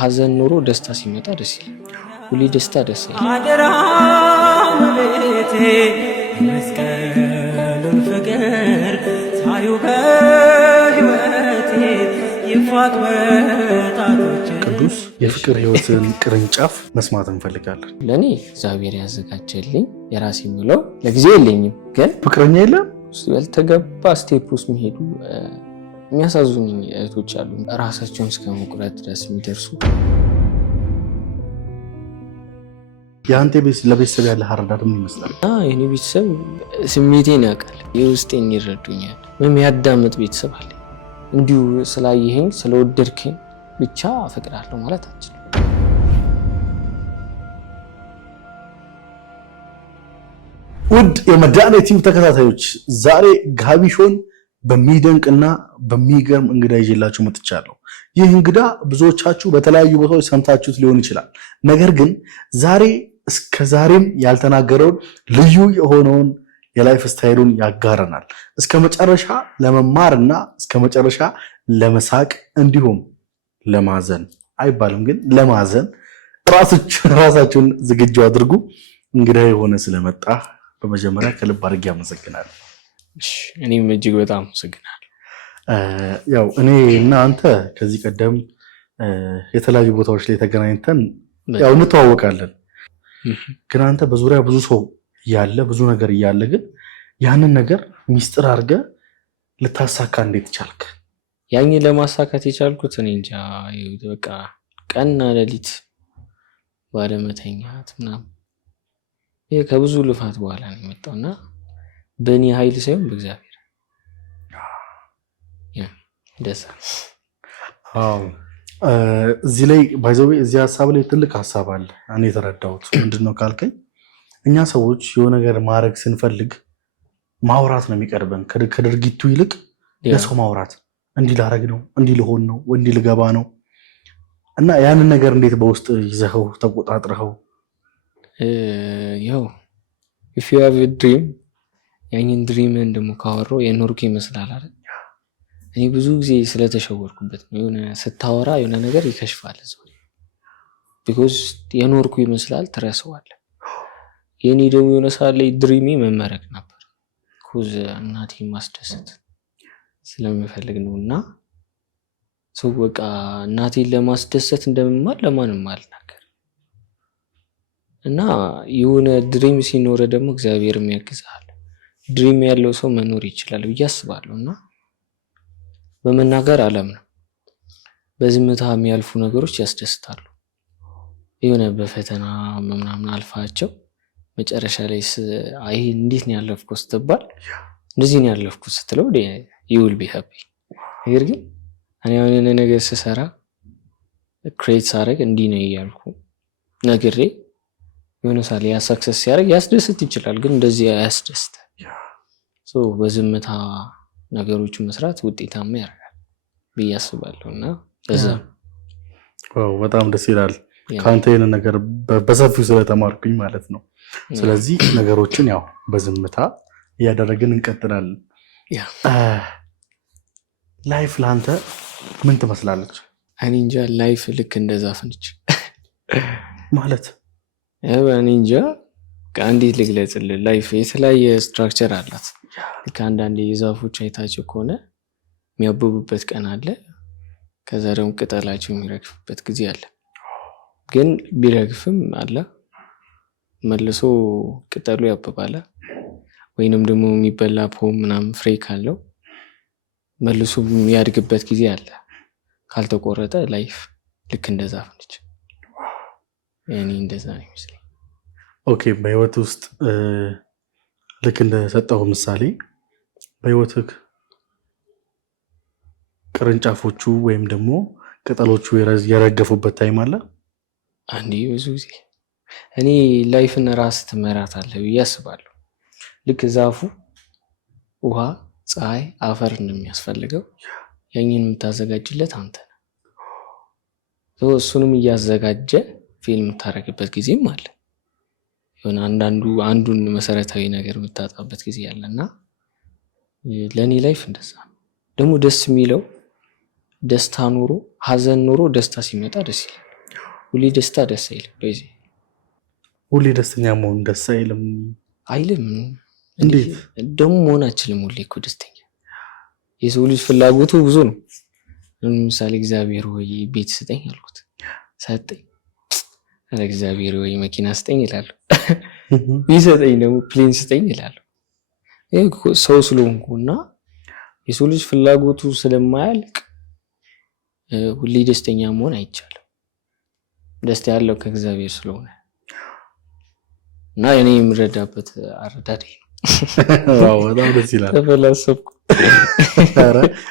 ሀዘን ኑሮ ደስታ ሲመጣ ደስ ይላል። ሁሌ ደስታ ደስ ይላል። አደራ ቤቴ መስቀሉን ፍቅር ሳዩ በሕይወቴ ይፋቅ በጣቶቼ። ቅዱስ የፍቅር ሕይወትን ቅርንጫፍ መስማት እንፈልጋለን። ለእኔ እግዚአብሔር ያዘጋጀልኝ የራሴ የምለው ለጊዜው የለኝም፣ ግን ፍቅረኛ የለም ያልተገባ ስቴፕ ውስጥ የሚሄዱ የሚያሳዝኑኝ እህቶች አሉ፣ ራሳቸውን እስከ መቁረጥ ድረስ የሚደርሱ። የአንተ ለቤተሰብ ያለ አረዳድ ምን ይመስላል? የኔ ቤተሰብ ስሜቴን ያውቃል፣ የውስጤን ይረዱኛል። የሚያዳምጥ ቤተሰብ አለ። እንዲሁ ስላየኸኝ ስለወደድከኝ ብቻ አፈቅራለሁ ማለት አልችልም። ውድ የመድኃኒት ቲቪ ተከታታዮች ዛሬ ጋቢሾን በሚደንቅና በሚገርም እንግዳ ይዤላችሁ መጥቻለሁ። ይህ እንግዳ ብዙዎቻችሁ በተለያዩ ቦታዎች ሰምታችሁት ሊሆን ይችላል። ነገር ግን ዛሬ እስከዛሬም ያልተናገረውን ልዩ የሆነውን የላይፍ ስታይሉን ያጋረናል። እስከ መጨረሻ ለመማርና እስከ መጨረሻ ለመሳቅ እንዲሁም ለማዘን አይባልም ግን ለማዘን ራሳችሁን ዝግጁ አድርጉ። እንግዳ የሆነ ስለመጣ በመጀመሪያ ከልብ አድርጌ አመሰግናለሁ። እኔም እጅግ በጣም አመሰግናለሁ። ያው እኔ እና አንተ ከዚህ ቀደም የተለያዩ ቦታዎች ላይ ተገናኝተን ያው እንተዋወቃለን። ግን አንተ በዙሪያ ብዙ ሰው ያለ ብዙ ነገር እያለ ግን ያንን ነገር ሚስጥር አድርገ ልታሳካ እንዴት ቻልክ? ያኝ ለማሳካት የቻልኩት እኔ እንጃ፣ በቃ ቀንና ሌሊት ባለመተኛት ምናምን ይሄ ከብዙ ልፋት በኋላ ነው የመጣውና በእኔ ኃይል ሳይሆን በእግዚአብሔር ደሳ። እዚህ ላይ ባይዘው እዚህ ሀሳብ ላይ ትልቅ ሀሳብ አለ። እኔ የተረዳሁት ምንድነው ካልከኝ እኛ ሰዎች የሆነ ነገር ማድረግ ስንፈልግ ማውራት ነው የሚቀርበን ከድርጊቱ ይልቅ ለሰው ማውራት፣ እንዲህ ላረግ ነው፣ እንዲህ ልሆን ነው፣ እንዲህ ልገባ ነው። እና ያንን ነገር እንዴት በውስጥ ይዘኸው ተቆጣጥረኸው? ያው if you have a dream ያንን ድሪምን ደግሞ ካወራው የኖርኩ ይመስላል አይደል? እኔ ብዙ ጊዜ ስለተሸወርኩበት ነው። የሆነ ስታወራ የሆነ ነገር ይከሽፋል እዛው because የኖርኩ ይመስላል ትረሳዋለህ። የኔ ደግሞ የሆነ ሰዓት ላይ ድሪሜ መመረቅ ነበር because እናቴን ማስደሰት ስለምፈልግ ነውና ሰው በቃ እናቴን ለማስደሰት እንደምማር ለማንም አልናገር እና የሆነ ድሪም ሲኖር ደግሞ እግዚአብሔርም ያግዛል። ድሪም ያለው ሰው መኖር ይችላል ብዬ አስባለሁና በመናገር ዓለም ነው። በዝምታ የሚያልፉ ነገሮች ያስደስታሉ። የሆነ በፈተና ምናምን አልፋቸው መጨረሻ ላይ አይ እንዴት ነው ያለፍኩት ስትባል እንደዚህ ነው ያለፍኩት ስትለው you will be happy። ነገር ግን እኔ የሆነ ነገር ስሰራ ክሬት ሳደርግ እንዲህ ነው እያልኩ ነግሬ የሆነ ሳለ ያ ሰክሰስ ሲያደርግ ያስደስት ይችላል፣ ግን እንደዚህ አያስደስት። በዝምታ ነገሮችን መስራት ውጤታማ ያደርጋል ብዬ አስባለሁና በዛ በጣም ደስ ይላል። ካንተ የሆነ ነገር በሰፊው ስለተማርኩኝ ማለት ነው። ስለዚህ ነገሮችን ያው በዝምታ እያደረግን እንቀጥላለን። ላይፍ ላንተ ምን ትመስላለች? እኔ እንጃ ላይፍ ልክ እንደዛ ፍንጭ ማለት እኔ እንጃ እንዴት ልግለጽልህ? ላይፍ የተለያየ ስትራክቸር አላት። ልክ አንዳንዴ የዛፎች አይታቸው ከሆነ የሚያብቡበት ቀን አለ፣ ከዛ ደግሞ ቅጠላቸው የሚረግፍበት ጊዜ አለ። ግን ቢረግፍም አለ መልሶ ቅጠሉ ያብባል። ወይንም ደግሞ የሚበላ ፖም ምናምን ፍሬ ካለው መልሶ የሚያድግበት ጊዜ አለ። ካልተቆረጠ ላይፍ ልክ እንደዛ ነች። እኔ እንደዛ ነው የሚመስለኝ። ኦኬ፣ በህይወት ውስጥ ልክ እንደሰጠው ምሳሌ በህይወትህ ቅርንጫፎቹ ወይም ደግሞ ቅጠሎቹ የረገፉበት ታይም አለ? አንዴ ብዙ ጊዜ እኔ ላይፍን ራስ ትመራታለህ ብዬ አስባለሁ። ልክ ዛፉ ውሃ፣ ፀሐይ፣ አፈር እንደሚያስፈልገው ያንን የምታዘጋጅለት አንተ ነህ። እሱንም እያዘጋጀ ፊልም የምታደርግበት ጊዜም አለ። የሆነ አንዱን መሰረታዊ ነገር የምታጣበት ጊዜ አለና ለእኔ ላይፍ እንደዛ ነው። ደግሞ ደስ የሚለው ደስታ ኑሮ ሀዘን ኑሮ ደስታ ሲመጣ ደስ ይላል። ሁሌ ደስታ ደስ አይልም። በዚህ ሁሌ ደስተኛ መሆን ደስ አይልም አይልም። እንዴት ደግሞ መሆን አችልም ሁሌ እኮ ደስተኛ። የሰው ልጅ ፍላጎቱ ብዙ ነው። ለምሳሌ እግዚአብሔር ወይ ቤት ስጠኝ አልኩት ሰጠኝ። እግዚአብሔር ወይ መኪና ስጠኝ ይላል። ቢሰጠኝ ደግሞ ፕሌን ስጠኝ ይላል። ሰው ስለሆንኩና የሰው ልጅ ፍላጎቱ ስለማያልቅ ሁሌ ደስተኛ መሆን አይቻልም። ደስታ ያለው ከእግዚአብሔር ስለሆነ እና እኔ የምረዳበት አረዳድ ነው። ዋው በጣም ደስ ይላል። ተፈላሰብኩ።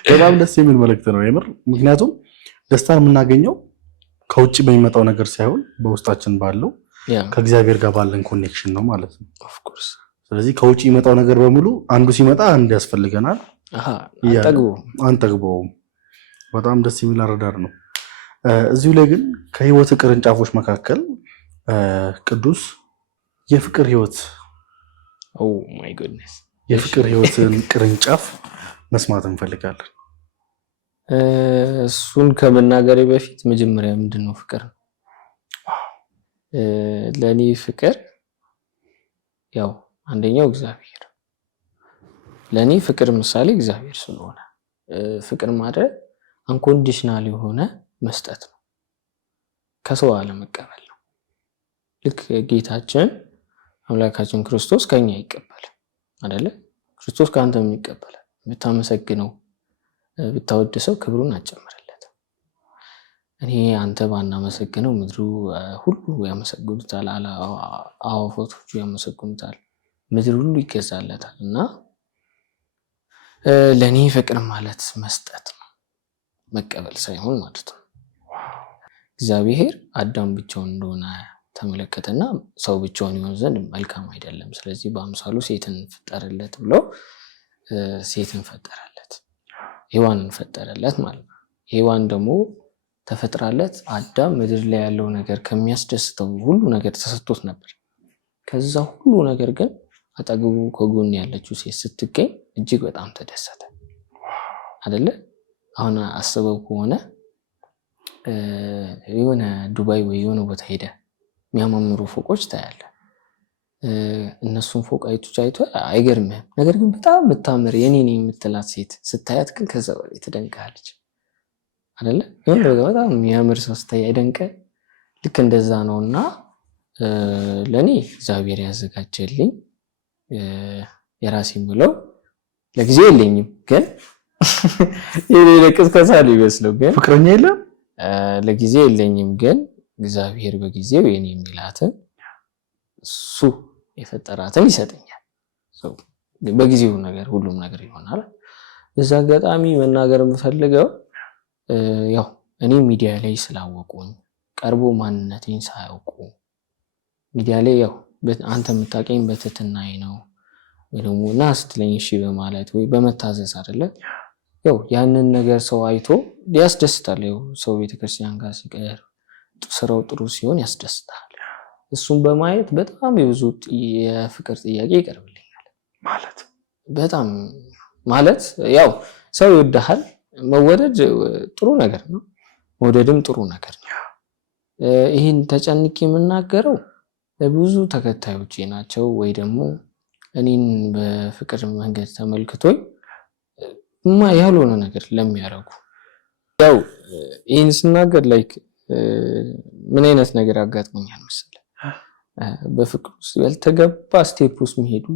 በጣም ደስ የሚል መልእክት ነው የምር። ምክንያቱም ደስታን የምናገኘው ከውጭ በሚመጣው ነገር ሳይሆን በውስጣችን ባለው ከእግዚአብሔር ጋር ባለን ኮኔክሽን ነው ማለት ነው። ኦፍ ኮርስ። ስለዚህ ከውጭ የሚመጣው ነገር በሙሉ አንዱ ሲመጣ አንድ ያስፈልገናል። አንጠግበውም። በጣም ደስ የሚል አረዳድ ነው። እዚሁ ላይ ግን ከህይወት ቅርንጫፎች መካከል ቅዱስ የፍቅር ህይወት ማይ ጉድነስ የፍቅር ህይወትን ቅርንጫፍ መስማት እንፈልጋለን። እሱን ከመናገሬ በፊት መጀመሪያ ምንድነው ፍቅር? ለኔ ፍቅር ያው አንደኛው እግዚአብሔር፣ ለኔ ፍቅር ምሳሌ እግዚአብሔር ስለሆነ ፍቅር ማድረግ አንኮንዲሽናል የሆነ መስጠት ነው፣ ከሰው አለመቀበል ነው። ልክ ጌታችን አምላካችን ክርስቶስ ከኛ ይቀበል አይደለ? ክርስቶስ ካንተም ይቀበላል። ብታመሰግነው ብታወድሰው ክብሩን አጨምርለት። እኔ አንተ ባናመሰግነው ምድሩ ሁሉ ያመሰግኑታል፣ አዕዋፋቶቹ ያመሰግኑታል፣ ምድር ሁሉ ይገዛለታል። እና ለኔ ፍቅር ማለት መስጠት ነው፣ መቀበል ሳይሆን ማለት ነው። እግዚአብሔር አዳም ብቻውን እንደሆነ ተመለከተና ሰው ብቻውን ይሆን ዘንድ መልካም አይደለም፣ ስለዚህ በአምሳሉ ሴትን ፈጠረለት ብሎ ሴትን ፈጠረለት፣ ሔዋንን ፈጠረለት ማለት ነው። ሔዋን ደግሞ ተፈጥራለት አዳም ምድር ላይ ያለው ነገር ከሚያስደስተው ሁሉ ነገር ተሰጥቶት ነበር። ከዛ ሁሉ ነገር ግን አጠገቡ ከጎን ያለችው ሴት ስትገኝ እጅግ በጣም ተደሰተ አይደለ? አሁን አስበው ከሆነ የሆነ ዱባይ ወይ የሆነ ቦታ ሄደ የሚያማምሩ ፎቆች ታያለ። እነሱን ፎቅ አይቶ አይገርምህም። ነገር ግን በጣም የምታምር የኔ የምትላት ሴት ስታያት ግን ከዛ በላይ ትደንቃለች አይደለ? በጣም የሚያምር ሰው ስታይ አይደንቀ? ልክ እንደዛ ነውና ለኔ እግዚአብሔር ያዘጋጀልኝ የራሴ ብለው ለጊዜው የለኝም፣ ግን የሌለ ቅስቀሳ ሊመስለው ግን ፍቅረኛ የለም ለጊዜው የለኝም፣ ግን እግዚአብሔር በጊዜው የኔ የሚላትን እሱ የፈጠራትን ይሰጠኛል። በጊዜው ነገር ሁሉም ነገር ይሆናል። እዛ አጋጣሚ መናገር የምፈልገው ያው እኔ ሚዲያ ላይ ስላወቁኝ ቀርቦ ማንነቴን ሳያውቁ ሚዲያ ላይ ያው አንተ የምታውቀኝ በትህትናዬ ነው ወይ ደግሞ ና ስትለኝ እሺ በማለት ወይ በመታዘዝ አይደለ? ያው ያንን ነገር ሰው አይቶ ያስደስታል። ያው ሰው ቤተክርስቲያን ጋር ሲቀር ስራው ጥሩ ሲሆን ያስደስታል። እሱን በማየት በጣም የብዙ የፍቅር ጥያቄ ይቀርብልኛል። በጣም ማለት ያው ሰው ይወድሃል። መወደድ ጥሩ ነገር ነው፣ መውደድም ጥሩ ነገር ነው። ይህን ተጨንቄ የምናገረው ለብዙ ተከታዮቼ ናቸው ወይ ደግሞ እኔን በፍቅር መንገድ ተመልክቶኝ ያልሆነ ነገር ለሚያደርጉ። ያው ይህን ስናገር ላይክ ምን አይነት ነገር አጋጥሞኛል መሰለህ? በፍቅር ውስጥ ያልተገባ ስቴፕ ውስጥ የሚሄዱ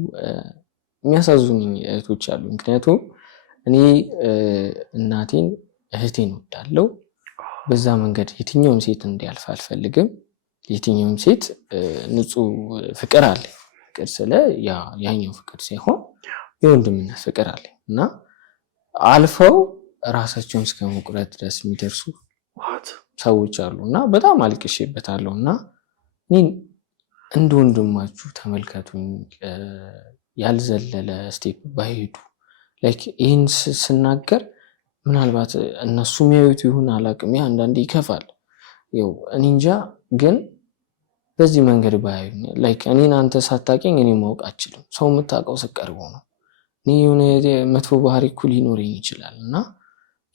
የሚያሳዝኑኝ እህቶች አሉ። ምክንያቱም እኔ እናቴን እህቴን ወዳለው በዛ መንገድ የትኛውም ሴት እንዲያልፍ አልፈልግም። የትኛውም ሴት ንጹህ ፍቅር አለ። ፍቅር ስለ ያኛው ፍቅር ሳይሆን የወንድምነት ፍቅር አለ እና አልፈው ራሳቸውን እስከ መቁረጥ ድረስ የሚደርሱ ሰዎች አሉ እና በጣም አልቅሼበታለሁ። እና እኔን እንደ ወንድማችሁ ተመልከቱኝ። ያልዘለለ ስቴፕ ባይሄዱ ላይክ ይህን ስናገር ምናልባት እነሱ የሚያዩት ይሁን አላቅም፣ አንዳንዴ ይከፋል። ያው እኔ እንጃ፣ ግን በዚህ መንገድ ባያዩኝ ላይክ እኔን አንተ ሳታውቀኝ እኔ ማወቅ አልችልም። ሰው የምታውቀው ስቀርበው ነው። እኔ የሆነ መጥፎ ባህሪ እኮ ሊኖረኝ ይችላል እና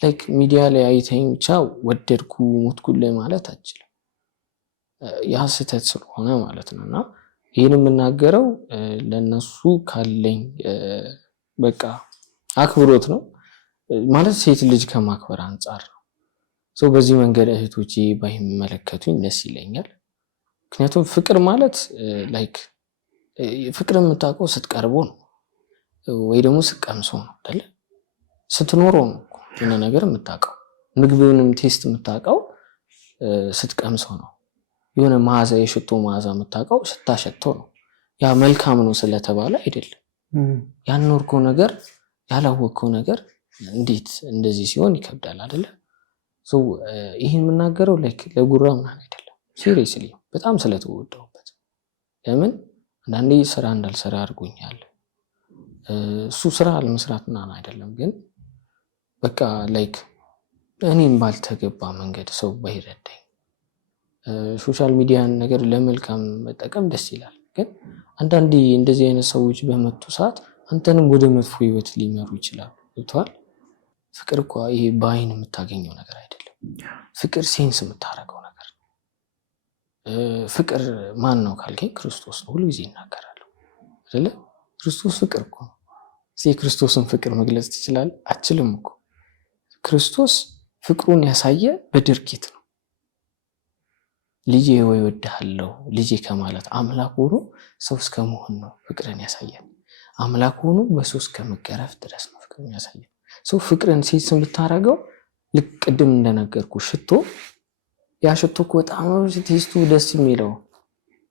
ላይክ ሚዲያ ላይ አይተኝ ብቻ ወደድኩ ሞትኩልህ ማለት አልችልም። ያ ስህተት ስለሆነ ማለት ነውና ይሄን የምናገረው ለነሱ ካለኝ በቃ አክብሮት ነው ማለት ሴት ልጅ ከማክበር አንፃር ነው። ሰው በዚህ መንገድ እህቶቼ ባይመለከቱኝ ደስ ይለኛል። ምክንያቱም ፍቅር ማለት ላይክ ፍቅር የምታውቀው ስትቀርበው ነው ወይ ደግሞ ስትቀምሰው ነው አይደል? ስትኖረው ነው የሆነ ነገር የምታውቀው። ምግብንም ቴስት የምታውቀው ስትቀምሰው ነው። የሆነ መዓዛ የሽቶ መዓዛ የምታውቀው ስታሸተው ነው። ያ መልካም ነው ስለተባለ አይደለም። ያልኖርከው ነገር ያላወቅከው ነገር እንዴት እንደዚህ ሲሆን ይከብዳል አይደለ? ይህን የምናገረው ላይክ ለጉራ ምናምን አይደለም። ሲሪየስሊ በጣም ስለተወደውበት። ለምን አንዳንዴ ስራ እንዳልሰራ አድርጎኛል። እሱ ስራ አለመስራት ምናምን አይደለም፣ ግን በቃ ላይክ እኔም ባልተገባ መንገድ ሰው ባይረዳኝ። ሶሻል ሚዲያን ነገር ለመልካም መጠቀም ደስ ይላል፣ ግን አንዳንዴ እንደዚህ አይነት ሰዎች በመጡ ሰዓት አንተንም ወደ መጥፎ ህይወት ሊመሩ ይችላሉ። ገብቶሃል? ፍቅር እኮ ይሄ በአይን የምታገኘው ነገር አይደለም። ፍቅር ሴንስ የምታረገው ነገር ነው። ፍቅር ማን ነው ካልከኝ ክርስቶስ ነው። ሁሉ ጊዜ ይናገራሉ አይደለ? ክርስቶስ ፍቅር እኮ ነው። የክርስቶስን ፍቅር መግለጽ ትችላለህ? አችልም እኮ። ክርስቶስ ፍቅሩን ያሳየ በድርጊት ነው። ልጄ ወይ እወድሃለሁ ልጄ ከማለት አምላክ ሆኖ ሰው እስከመሆን ነው ፍቅርን ያሳየን። አምላክ ሆኖ በሰው እስከመገረፍ ድረስ ነው ፍቅርን ያሳየን። ሰው ፍቅርን ሴንስ ብታረገው ልክ ቅድም እንደነገርኩ ሽቶ፣ ያ ሽቶ እኮ በጣም ቴስቱ ደስ የሚለው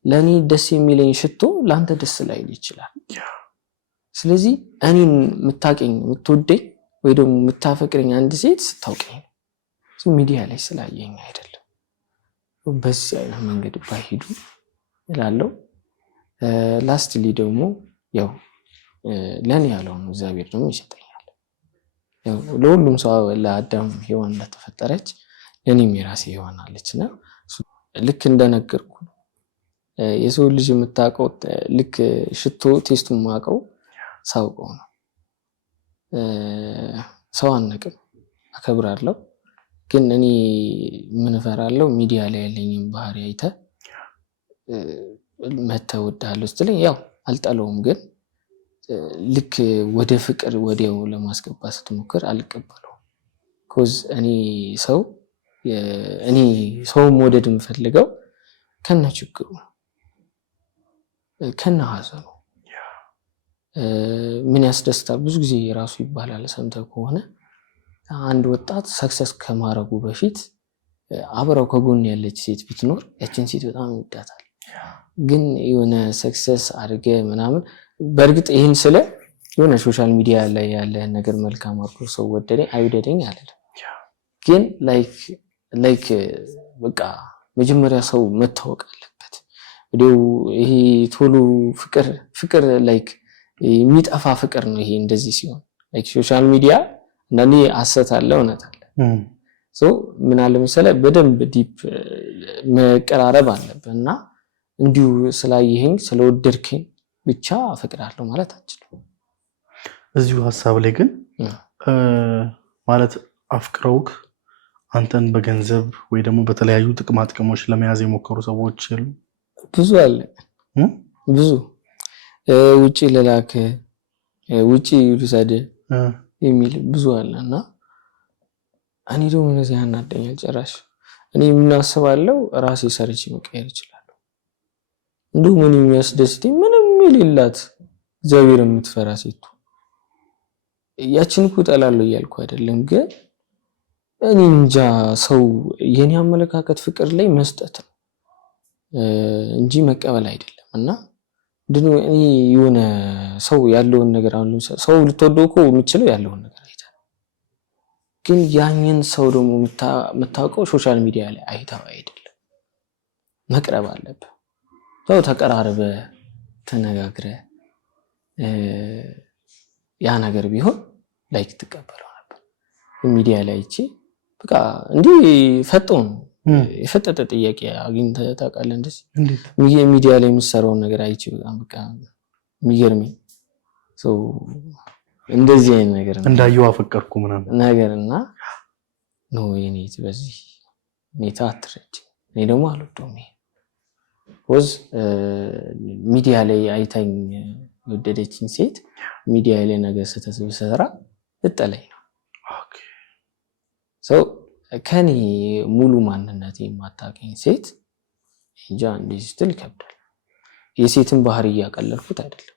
ለእኔ ደስ የሚለኝ ሽቶ ለአንተ ደስ ላይል ይችላል። ስለዚህ እኔን የምታቀኝ የምትወደኝ ወይ ደግሞ የምታፈቅረኝ አንድ ሴት ስታውቀኝ ሚዲያ ላይ ስላየኝ አይደለም። በዚህ አይነት መንገድ ባይሄዱ እላለሁ። ላስትሊ ደግሞ ያው ለእኔ ያለውን እግዚአብሔር ደግሞ ይሰጠኛል። ያው ለሁሉም ሰው ለአዳም ሔዋን እንደተፈጠረች ለእኔም የራሴ ሔዋን አለችና ልክ እንደነገርኩ የሰው ልጅ የምታውቀው ልክ ሽቶ ቴስቱን ማውቀው ሳውቀው ነው። ሰው አነቅም አከብራለሁ፣ ግን እኔ ምን እፈራለሁ? ሚዲያ ላይ ያለኝን ባህሪ አይተህ መተህ እወድሃለሁ ስትለኝ ያው አልጠለውም፣ ግን ልክ ወደ ፍቅር ወዲያው ለማስገባት ስትሞክር አልቀበለውም። ኮዝ እኔ ሰው መውደድ የምፈልገው ከነ ችግሩ ከነ ሀዘኑ ምን ያስደስታል? ብዙ ጊዜ ራሱ ይባላል ሰምተህ ከሆነ አንድ ወጣት ሰክሰስ ከማድረጉ በፊት አብረው ከጎን ያለች ሴት ብትኖር ያችን ሴት በጣም ይወዳታል። ግን የሆነ ሰክሰስ አድርገ ምናምን በእርግጥ ይህን ስለ የሆነ ሶሻል ሚዲያ ላይ ያለ ነገር መልካም አድርጎ ሰው ወደደኝ አይወደደኝ አይደለም፣ ግን ላይክ በቃ መጀመሪያ ሰው መታወቅ አለበት። ወዲያው ይሄ ቶሎ ፍቅር ላይክ የሚጠፋ ፍቅር ነው። ይሄ እንደዚህ ሲሆን ላይክ ሶሻል ሚዲያ እንደኔ ሐሰት አለ እውነት አለ። ምን አለ መሰለህ በደንብ ዲፕ መቀራረብ አለብህና እንዲሁ ስላየኸኝ ስለወደድከኝ ብቻ አፈቅራለሁ ማለት አትችልም። እዚሁ ሐሳብ ላይ ግን ማለት አፍቅረውክ አንተን በገንዘብ ወይ ደግሞ በተለያዩ ጥቅማ ጥቅሞች ለመያዝ የሞከሩ ሰዎች አሉ። ብዙ አለ ብዙ ውጪ ለላከ ውጪ ልሰድ የሚል ብዙ አለና እኔ ደግሞ እነዚህ ያናደኛል። ጭራሽ እኔ ምን አስባለሁ ራሴ ሰርቼ መቀየር እችላለሁ። እንደው ምን የሚያስደስተኝ ምንም የሌላት እግዚአብሔር የምትፈራ ሴት ያችን እኮ እጠላለሁ እያልኩ አይደለም፣ ግን እኔ እንጃ ሰው የኔ አመለካከት ፍቅር ላይ መስጠት ነው እንጂ መቀበል አይደለም። እና ድኑ እኔ የሆነ ሰው ያለውን ነገር አሁን ሰው ልትወደው እኮ የምችለው ያለውን ነገር አይተህ፣ ግን ያንን ሰው ደግሞ የምታውቀው ሶሻል ሚዲያ ላይ አይተህ አይደለም። መቅረብ አለብህ። ሰው ተቀራርበ ተነጋግረ ያ ነገር ቢሆን ላይክ ትቀበለው ነበር። ሚዲያ ላይ እቺ በቃ እንዲህ ፈጠው ነው የፈጠጠ ጥያቄ አግኝተህ ታውቃለህ? እንደዚህ ሚዲያ ላይ የምትሰራውን ነገር አይቼ በቃ የሚገርመኝ ሰው እንደዚህ አይነት ነገር እንዳየው አፈቀርኩ ምናምን ነገርና ነው የኔ በዚህ ኔታ አትረጅ። እኔ ደግሞ አልወደውም። ወዝ ሚዲያ ላይ አይታኝ የወደደችኝ ሴት ሚዲያ ላይ ነገር ስትሰራ ልጠለኝ ነው። ሰው ከኔ ሙሉ ማንነት የማታውቀኝ ሴት እንጃ እንዴት ስትል ይከብዳል። የሴትን ባህሪ እያቀለልኩት አይደለም።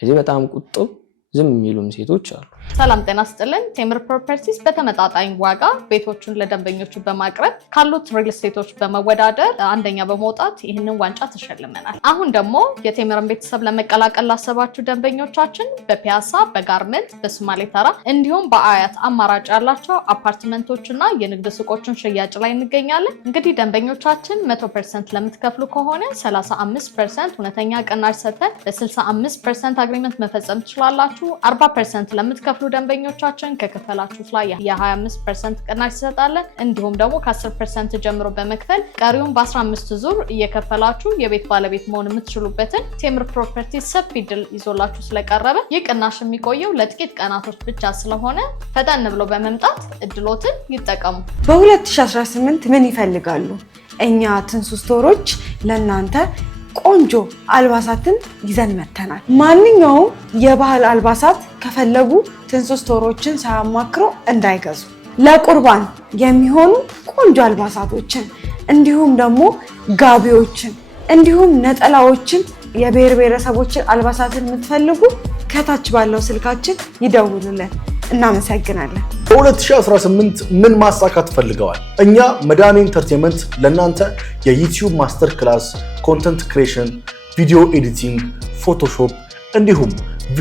እዚህ በጣም ቁጥብ ዝም የሚሉም ሴቶች አሉ። ሰላም ጤና ይስጥልን። ቴምር ፕሮፐርቲስ በተመጣጣኝ ዋጋ ቤቶቹን ለደንበኞቹ በማቅረብ ካሉት ሪል ስቴቶች በመወዳደር አንደኛ በመውጣት ይህንን ዋንጫ ተሸልመናል። አሁን ደግሞ የቴምርን ቤተሰብ ለመቀላቀል ላሰባችሁ ደንበኞቻችን በፒያሳ፣ በጋርመንት፣ በሶማሌ ተራ እንዲሁም በአያት አማራጭ ያላቸው አፓርትመንቶችና የንግድ ሱቆችን ሽያጭ ላይ እንገኛለን። እንግዲህ ደንበኞቻችን 100% ለምትከፍሉ ከሆነ 35% እውነተኛ ቅናሽ ሰጥተን በ65% አግሪመንት መፈጸም ትችላላችሁ። 40% ለምትከፍሉ ደንበኞቻችን ከከፈላችሁት ላይ የ25% ቅናሽ ይሰጣለን። እንዲሁም ደግሞ ከ10% ጀምሮ በመክፈል ቀሪውን በ15 ዙር እየከፈላችሁ የቤት ባለቤት መሆን የምትችሉበትን ቴምር ፕሮፐርቲ ሰፊ ድል ይዞላችሁ ስለቀረበ ይህ ቅናሽ የሚቆየው ለጥቂት ቀናቶች ብቻ ስለሆነ ፈጠን ብለው በመምጣት እድሎትን ይጠቀሙ። በ2018 ምን ይፈልጋሉ? እኛ ትንሱ ስቶሮች ለእናንተ ቆንጆ አልባሳትን ይዘን መተናል። ማንኛውም የባህል አልባሳት ከፈለጉ ትንሱ ስቶሮችን ሳያማክሩ እንዳይገዙ። ለቁርባን የሚሆኑ ቆንጆ አልባሳቶችን እንዲሁም ደግሞ ጋቢዎችን እንዲሁም ነጠላዎችን የብሔር ብሔረሰቦችን አልባሳትን የምትፈልጉ ከታች ባለው ስልካችን ይደውሉልን። እናመሰግናለን። በ2018 ምን ማሳካት ፈልገዋል? እኛ መድኃኔ ኢንተርቴንመንት ለእናንተ የዩቲዩብ ማስተር ክላስ፣ ኮንተንት ክሬሽን፣ ቪዲዮ ኤዲቲንግ፣ ፎቶሾፕ እንዲሁም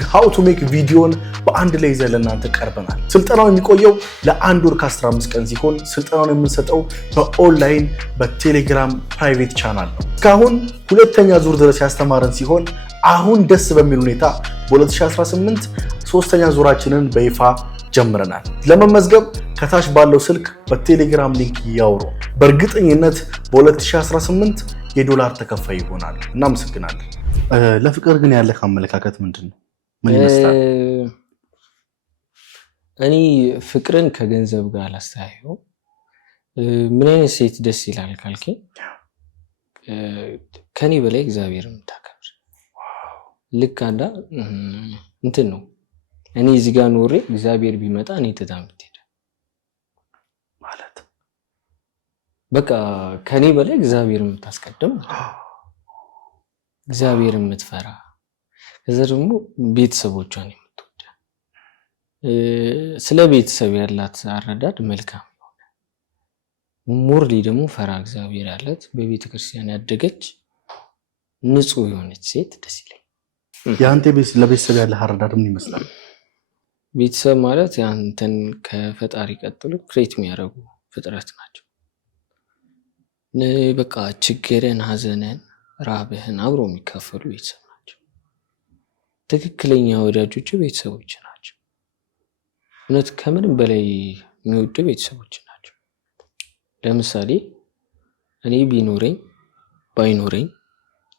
ሃው ቱ ሜክ ቪዲዮን በአንድ ላይ ይዘን ለእናንተ ቀርበናል። ስልጠናው የሚቆየው ለ1 ወር ከ15 ቀን ሲሆን ስልጠናውን የምንሰጠው በኦንላይን በቴሌግራም ፕራይቬት ቻናል ነው። እስካሁን 2ኛ ዙር ድረስ ያስተማረን ሲሆን አሁን ደስ በሚል ሁኔታ በ2018 3ኛ ዙራችንን በይፋ ጀምረናል። ለመመዝገብ ከታች ባለው ስልክ በቴሌግራም ሊንክ ያውሩ። በእርግጠኝነት በ2018 የዶላር ተከፋይ ይሆናል። እናመሰግናለን። ለፍቅር ግን ያለህ አመለካከት ምንድን ነው? ምን ይመስላል? እኔ ፍቅርን ከገንዘብ ጋር አላስተያየው። ምን አይነት ሴት ደስ ይላል ካልከኝ ከኔ በላይ እግዚአብሔር የምታከብር ልክ አንዳ እንትን ነው። እኔ እዚህ ጋር ኖሬ እግዚአብሔር ቢመጣ እኔ ተታምት ሄደ ማለት በቃ ከኔ በላይ እግዚአብሔር የምታስቀድም እግዚአብሔር የምትፈራ ከዛ ደግሞ ቤተሰቦቿን የምትወድ ስለ ቤተሰብ ያላት አረዳድ መልካም ነው። ሞርሊ ደግሞ ፈራ እግዚአብሔር ያላት በቤተ ክርስቲያን ያደገች ንጹህ የሆነች ሴት ደስ ይለኛል። ያንተ ለቤተሰብ ያለ አረዳድ ምን ይመስላል? ቤተሰብ ማለት ያንተን ከፈጣሪ ቀጥሎ ክሬት የሚያደርጉ ፍጥረት ናቸው። በቃ ችግርን፣ ሀዘንን፣ ራብህን አብሮ የሚካፈሉ ቤተሰብ ናቸው። ትክክለኛ ወዳጆች ቤተሰቦች ናቸው። እውነት ከምንም በላይ የሚወዱ ቤተሰቦች ናቸው። ለምሳሌ እኔ ቢኖረኝ ባይኖረኝ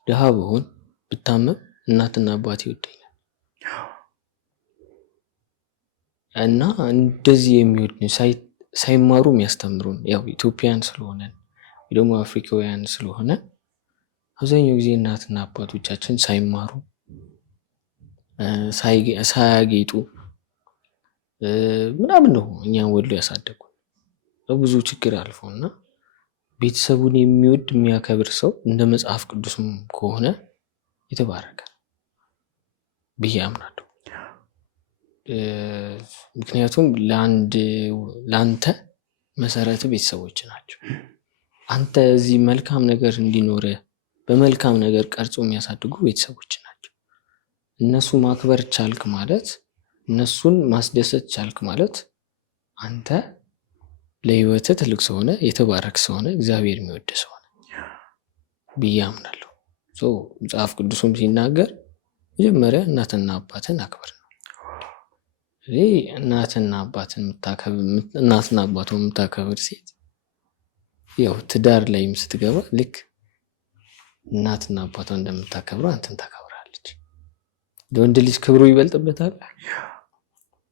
ድሃ ብሆን ብታመም እናትና አባቴ ይወደኛል እና እንደዚህ የሚወድ ሳይማሩ የሚያስተምሩን ያው ኢትዮጵያን ስለሆነ ወይ ደግሞ አፍሪካውያን ስለሆነ አብዛኛው ጊዜ እናትና አባቶቻችን ሳይማሩ ሳያጌጡ ምናምን ነው እኛን ወልደው ያሳደጉ። በብዙ ችግር አልፎና ቤተሰቡን የሚወድ የሚያከብር ሰው እንደ መጽሐፍ ቅዱስም ከሆነ የተባረከ ብዬ አምናለሁ። ምክንያቱም ለአንተ መሰረት ቤተሰቦች ናቸው። አንተ እዚህ መልካም ነገር እንዲኖር በመልካም ነገር ቀርጾ የሚያሳድጉ ቤተሰቦች ናቸው። እነሱ ማክበር ቻልክ ማለት እነሱን ማስደሰት ቻልክ ማለት አንተ ለህይወት ትልቅ ሰው ሆነ የተባረክ ሰው ሆነ እግዚአብሔር የሚወድ ሰው ሆነ ብዬ አምናለሁ። መጽሐፍ ቅዱስም ሲናገር መጀመሪያ እናትና አባትን አክብር ነው። እናትና አባትን የምታከብር ሴት ያው ትዳር ላይም ስትገባ ልክ እናትና አባቷን እንደምታከብረው አንተን ታከብራለች። ለወንድ ልጅ ክብሩ ይበልጥበታል።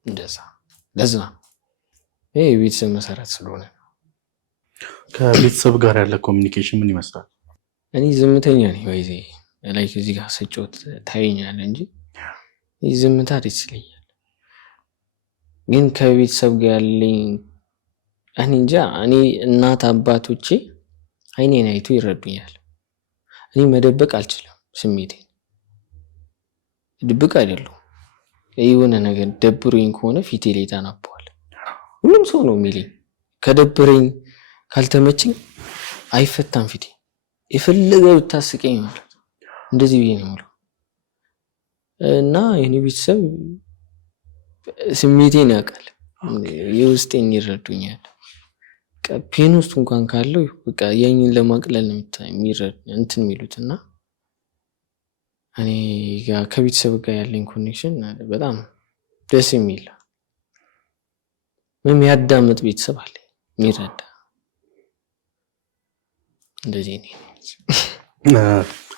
እንደዛ ለዛ ይሄ የቤተሰብ መሰረት ስለሆነ። ከቤተሰብ ጋር ያለ ኮሚኒኬሽን ምን ይመስላል? እኔ ዝምተኛ ነኝ ወይዜ ላይክ እዚህ ጋር ስጮት ታየኛለህ እንጂ ዝምታ ደስ ይለኛል። ግን ከቤተሰብ ጋር ያለኝ እኔ እንጃ እኔ እናት አባቶቼ አይኔን አይቶ ይረዱኛል። እኔ መደበቅ አልችልም ስሜቴን። ድብቅ አይደለም የሆነ ነገር ደብሮኝ ከሆነ ፊቴ ላይ ታናባዋል። ሁሉም ሰው ነው የሚለኝ ከደብረኝ ካልተመቸኝ አይፈታም ፊቴ። የፈለገ ብታስቀኝ ማለት እንደዚህ ብዬ ነው የምለው እና የኔ ቤተሰብ ስሜቴን ያውቃል፣ የውስጤን ይረዱኛል። ፔን ውስጥ እንኳን ካለው በቃ የኔን ለማቅለል ነው እንትን የሚሉትና እኔ ጋር ከቤተሰብ ጋር ያለኝ ኮኔክሽን በጣም ደስ የሚል የሚያዳምጥ ቤተሰብ አለ የሚረዳ እንደዚህ ነው።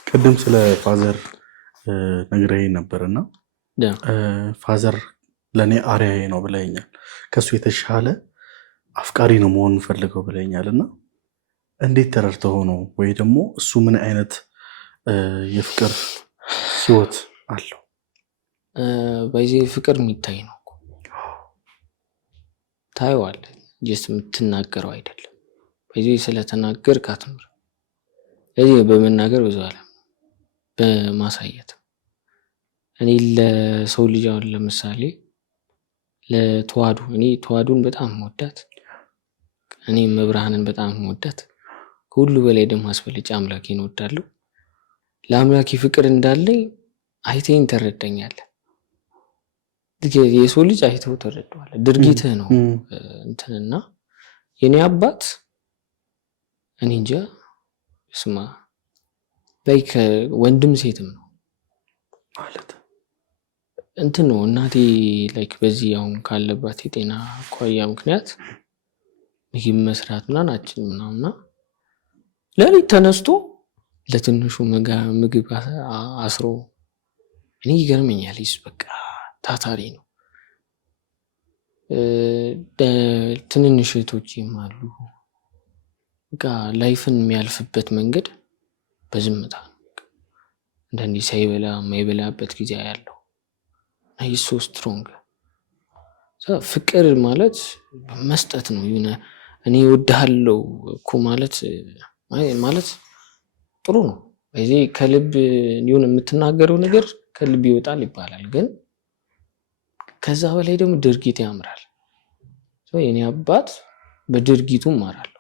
ቅድም ስለ ፋዘር ነግረኸኝ ነበርና ፋዘር ለእኔ አርያዬ ነው ብለኸኛል። ከሱ የተሻለ አፍቃሪ ነው መሆን ፈልገው ብለኸኛል እና እንዴት ተረድተው ነው ወይ ደግሞ እሱ ምን አይነት የፍቅር ህይወት አለው? በዚህ ፍቅር የሚታይ ነው እኮ ታየዋለህ፣ ጀስት የምትናገረው አይደለም። በዚህ ስለተናገርክ አትኖር። ለዚህ በመናገር ብዙ አለ በማሳየት እኔ ለሰው ልጅ አሁን ለምሳሌ ለተዋዱ እኔ ተዋዱን በጣም ወዳት፣ እኔ መብርሃንን በጣም ወዳት፣ ሁሉ በላይ ደግሞ አስፈልጬ አምላኬን ወዳለሁ። ለአምላኬ ፍቅር እንዳለኝ አይተኝ ተረዳኛለህ። የሰው ልጅ አይተው ተረዳዋለህ። ድርጊትህ ነው እንትንና የኔ አባት እኔ እንጃ ስማ ላይክ ወንድም ሴትም ነው ማለት እንትን ነው። እናቴ ላይክ በዚህ አሁን ካለባት የጤና አኳያ ምክንያት ምግብ መስራት ምናምን ምናምና ለሊት ተነስቶ ለትንሹ ምግብ አስሮ እኔ ይገርመኛል። ይስ በቃ ታታሪ ነው። ትንንሽ እህቶችም አሉ። በቃ ላይፍን የሚያልፍበት መንገድ በዝምታ አንዳንዴ ሳይበላ የማይበላበት ጊዜ ያለው ይሶ ስትሮንግ ፍቅር ማለት መስጠት ነው። የሆነ እኔ እወድሃለሁ እኮ ማለት ጥሩ ነው። በዚህ ከልብ የሆነ የምትናገረው ነገር ከልብ ይወጣል ይባላል። ግን ከዛ በላይ ደግሞ ድርጊት ያምራል። የኔ አባት በድርጊቱ እማራለሁ።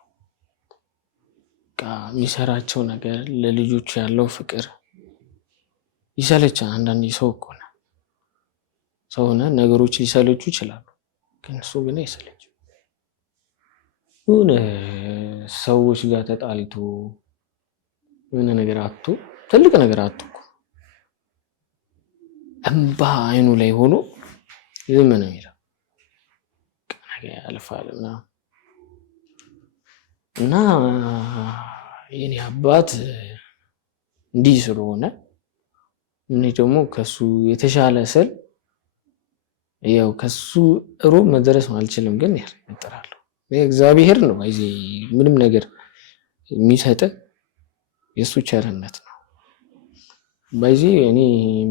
የሚሰራቸው ነገር ለልጆቹ ያለው ፍቅር ይሰለቻል። አንዳንዴ ሰው እኮ ነው ሰው ሆነ ነገሮች ሊሰለቹ ይችላሉ። ግን እሱ ግን አይሰለችም። የሆነ ሰዎች ጋር ተጣልቶ የሆነ ነገር አጥቶ ትልቅ ነገር አጥቶ እንባ አይኑ ላይ ሆኖ ዝም ነው የሚለው ነገ ያልፋል እና የኔ አባት እንዲህ ስለሆነ እኔ ደግሞ ከሱ የተሻለ ስል ያው ከሱ ሩብ መድረስ አልችልም። ግን እጥራለሁ። እግዚአብሔር ነው እዚህ ምንም ነገር የሚሰጥ የሱ ቸርነት ነው። በዚህ እኔ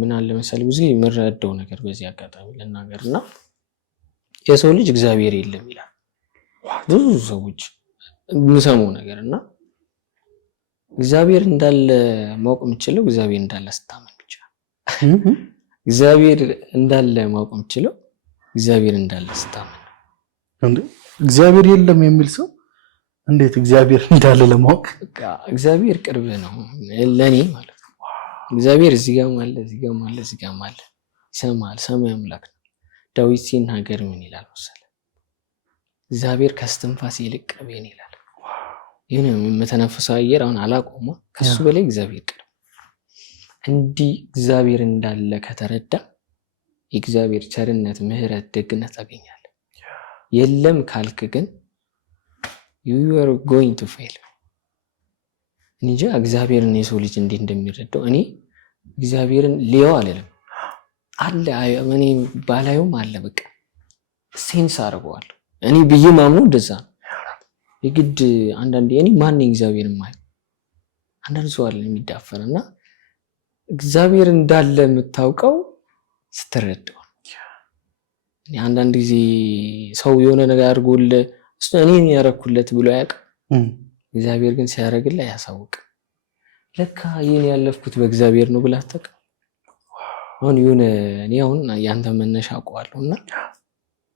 ምን አለ መሰለኝ ብዙ የምረዳው ነገር በዚህ አጋጣሚ ለናገርና የሰው ልጅ እግዚአብሔር የለም ይላል ብዙ ሰዎች የምሰማው ነገርና እግዚአብሔር እንዳለ ማወቅ የምችለው እግዚአብሔር እንዳለ ስታመን ብቻ። እግዚአብሔር እንዳለ ማወቅ የምችለው እግዚአብሔር እንዳለ ስታመን። እንዴ እግዚአብሔር የለም የሚል ሰው እንዴት እግዚአብሔር እንዳለ ለማወቅ? እግዚአብሔር ቅርብ ነው ለኔ ማለት ነው። እግዚአብሔር እዚህ ጋር አለ፣ እዚህ ጋር አለ፣ እዚህ ጋር አለ፣ ይሰማል። ሰማይ አምላክ ነው። ዳዊት ሲናገር ምን ይላል መሰለህ? እግዚአብሔር ከስትንፋስ ይልቅ ቅርብ ነው ይላል። ይሄን የምተነፍሰው አየር አሁን አላቆመ ከሱ በላይ እግዚአብሔር ቅርብ። እንዲህ እግዚአብሔር እንዳለ ከተረዳ የእግዚአብሔር ቸርነት፣ ምህረት፣ ደግነት ታገኛለህ። የለም ካልክ ግን you are going to fail። እንጂ እግዚአብሔርን የሰው ልጅ እንዴት እንደሚረዳው እኔ እግዚአብሔርን ሊያው አይደለም አለ እኔ ባላዩም አለ በቃ ሴንስ አድርገዋል። እኔ ብዬ ማምነው እንደዛ የግድ አንዳንዴ እኔ ማን ነኝ እግዚአብሔርን ማይ አንዳንድ ሰው አለ የሚዳፈርና እግዚአብሔር እንዳለ የምታውቀው ስትረዳው። አንዳንድ ጊዜ ሰው የሆነ ነገር አድርጎልህ እሱ እኔን ያረኩለት ብሎ አያውቅም። እግዚአብሔር ግን ሲያደርግልህ ያሳውቅ። ለካ ይሄን ያለፍኩት በእግዚአብሔር ነው ብለህ አታውቅም። አሁን የሆነ እኔ አሁን ያንተ መነሻ አውቀዋለሁና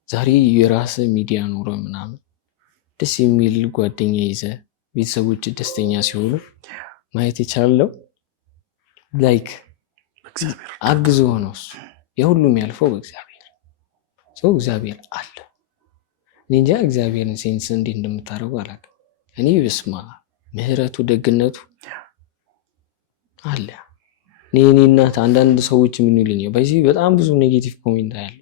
ዛሬ የራስህ ሚዲያ ኖሮ ምናምን ደስ የሚል ጓደኛ ይዘህ ቤተሰቦች ደስተኛ ሲሆኑ ማየት የቻለው ላይክ አግዞ ነው። እሱ የሁሉም ያልፈው በእግዚአብሔር ሰው እግዚአብሔር አለ። እኔ እንጃ እግዚአብሔርን ሴንስ እንዴት እንደምታደርገው አላውቅም። እኔ በስማ ምህረቱ ደግነቱ አለ። እኔ እናት አንዳንድ ሰዎች ምን ይሉኛል በዚህ በጣም ብዙ ኔጌቲቭ ኮሜንት አያለ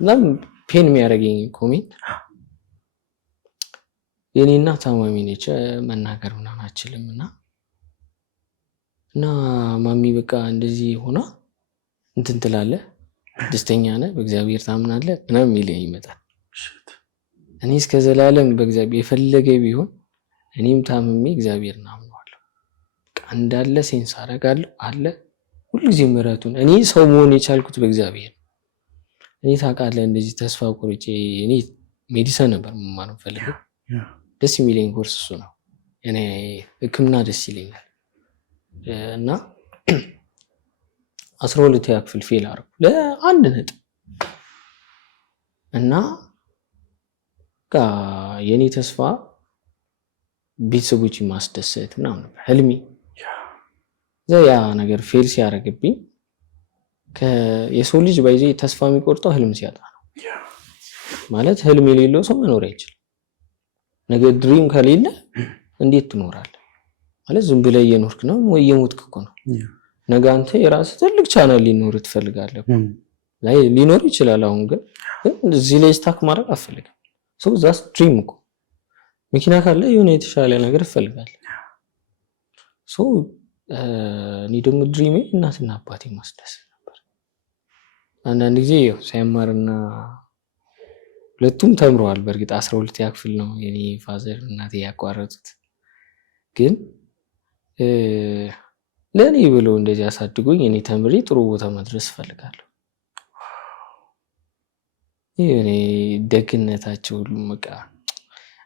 በጣም ፔን የሚያደርገኝ ኮሜንት የኔ እናት ታማሚ ነች መናገር ምናምን አትችልም እና ማሚ በቃ እንደዚህ ሆና እንትን ትላለህ ደስተኛ ነህ በእግዚአብሔር ታምናለህ ምናምን ይለኝ ይመጣል። እኔ እስከ ዘላለም በእግዚአብሔር የፈለገ ቢሆን እኔም ታምሜ እግዚአብሔርን አምነዋለሁ። በቃ እንዳለ ሴንስ አደርጋለሁ አለ ሁልጊዜ ምሕረቱን። እኔ ሰው መሆን የቻልኩት በእግዚአብሔር። እኔ ታውቃለህ እንደዚህ ተስፋ ቆርጬ እኔ ሜዲሲን ነበር መማር ፈልገው ደስ የሚለኝ ኮርስ እሱ ነው። እኔ ሕክምና ደስ ይለኛል እና 12ኛ ክፍል ፌል አደረኩ ለአንድ ነጥብ እና የኔ ተስፋ ቤተሰቦች ማስደሰት ምናምን ነበር ህልሜ። ያ ነገር ፌል ሲያደርግብኝ የሰው ልጅ ባይዜ ተስፋ የሚቆርጠው ህልም ሲያጣ ነው። ማለት ህልም የሌለው ሰው መኖር አይችልም። ነገ ድሪም ከሌለ እንዴት ትኖራለህ? ማለት ዝም ብለህ እየኖርክ ነው ወይ እየሞትክ እኮ ነው። ነገ አንተ የራስህ ትልቅ ቻናል ሊኖር ትፈልጋለህ። ላይ ሊኖር ይችላል። አሁን ግን እዚህ ላይ ስታክ ማድረግ አትፈልግም። ሰው ዛስ ድሪም እኮ መኪና ካለ የሆነ የተሻለ ነገር ይፈልጋል። ሶ እኔ ደግሞ ድሪሜ እናትና አባቴ ማስደሰት ነበር። አንዳንድ ጊዜ ሳይማርና ሁለቱም ተምረዋል። በእርግጥ 12ኛ ክፍል ነው የኔ ፋዘር እናቴ ያቋረጡት። ግን ለኔ ብለው እንደዚህ አሳድጎኝ እኔ ተምሬ ጥሩ ቦታ መድረስ ፈልጋለሁ። እኔ ደግነታቸው ሁሉ በቃ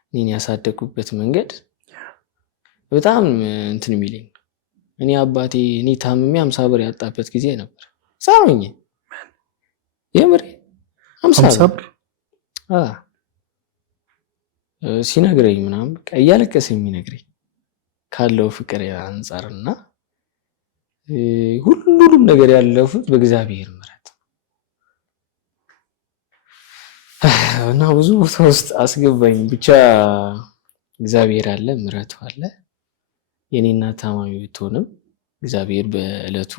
እኔን ያሳደጉበት መንገድ በጣም እንትን የሚለኝ። እኔ አባቴ እኔ ታምሜ 50 ብር ያጣበት ጊዜ ነበር። ሳውኝ የምሬ 50 ብር ሲነግረኝ ምናምን በቃ እያለቀሰ የሚነግረኝ ካለው ፍቅር አንፃርና ሁሉንም ነገር ያለፉት በእግዚአብሔር ምሕረት እና ብዙ ቦታ ውስጥ አስገባኝ። ብቻ እግዚአብሔር አለ፣ ምሕረቱ አለ። የኔና ታማሚ ብትሆንም እግዚአብሔር በእለቱ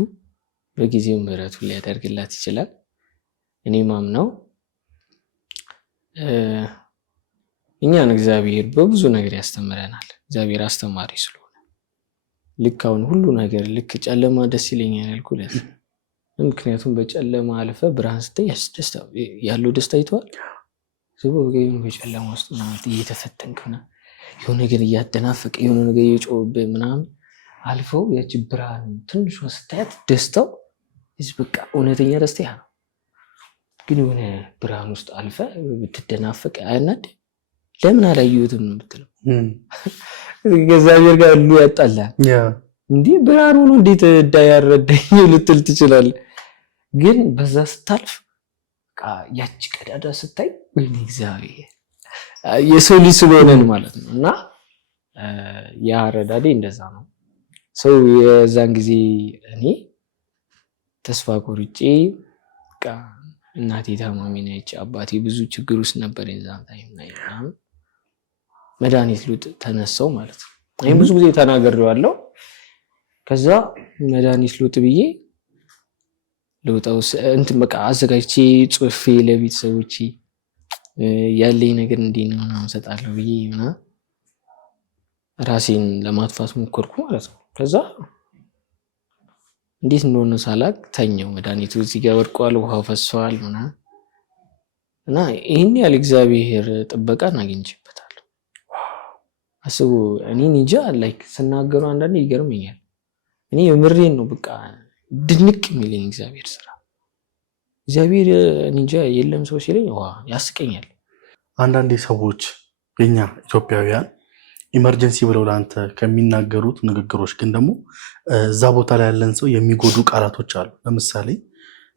በጊዜው ምሕረቱን ሊያደርግላት ይችላል። እኔ ማምነው እኛን እግዚአብሔር በብዙ ነገር ያስተምረናል። እግዚአብሔር አስተማሪ ስለሆነ ልክ አሁን ሁሉ ነገር ልክ ጨለማ ደስ ይለኛል ያልኩት ምክንያቱም በጨለማ አልፈ ብርሃን ስትይ ያለው ደስታ ይተዋል። በጨለማ ውስጥ እየተፈተንክና የሆነ ነገር እያደናፈቀ የሆነ ነገር እየጮህብህ ምናምን አልፈው ያቺ ብርሃን ትንሿ ስታያት ደስታው በቃ እውነተኛ ደስታ ያ ነው። ግን የሆነ ብርሃን ውስጥ አልፈ ብትደናፈቅ አያናድ ለምን አላየሁትም ነው የምትለው። እግዚአብሔር ጋር ሁሉ ያጣላል። እንዴ ብርሃን ሆኖ እንዴት እንዳያረዳኝ ልትል ትችላለህ። ግን በዛ ስታልፍ ያቺ ቀዳዳ ስታይ ወይኔ እግዚአብሔር የሰው ልጅ ስለሆነን ማለት ነው። እና ያ ረዳዴ እንደዛ ነው። ሰው የዛን ጊዜ እኔ ተስፋ ቆርጬ እናቴ ታማሚ ነች፣ አባቴ ብዙ ችግር ውስጥ ነበር የዛን ታይም ላይ ምናምን መድኃኒት ልውጥ ተነሳው ማለት ነው። እኔም ብዙ ጊዜ ተናግሬዋለሁ። ከዛ መድኃኒት ልውጥ ብዬ ልውጣው እንትን በቃ አዘጋጅቼ ጽፌ ለቤተሰቦቼ ያለኝ ነገር እንዴት ነው ምናምን እሰጣለሁ ብዬ ምናምን ራሴን ለማጥፋት ሞከርኩ ማለት ነው። ከዛ እንዴት እንደሆነ ሳላቅ ተኛው። መድኃኒቱ እዚህ ጋር ወድቋል፣ ውሃው ፈሷል ምናምን እና ይሄን ያህል እግዚአብሔር ጥበቃን አግኝቼበታለሁ። አስቡ እኔ እንጃ ላይክ ስናገሩ አንዳንዴ ይገርመኛል። እኔ የምሬን ነው በቃ ድንቅ የሚለኝ እግዚአብሔር ስራ። እግዚአብሔር እንጃ የለም ሰው ሲለኝ ያስቀኛል። አንዳንዴ ሰዎች የኛ ኢትዮጵያውያን ኢመርጀንሲ ብለው ለአንተ ከሚናገሩት ንግግሮች ግን ደግሞ እዛ ቦታ ላይ ያለን ሰው የሚጎዱ ቃላቶች አሉ። ለምሳሌ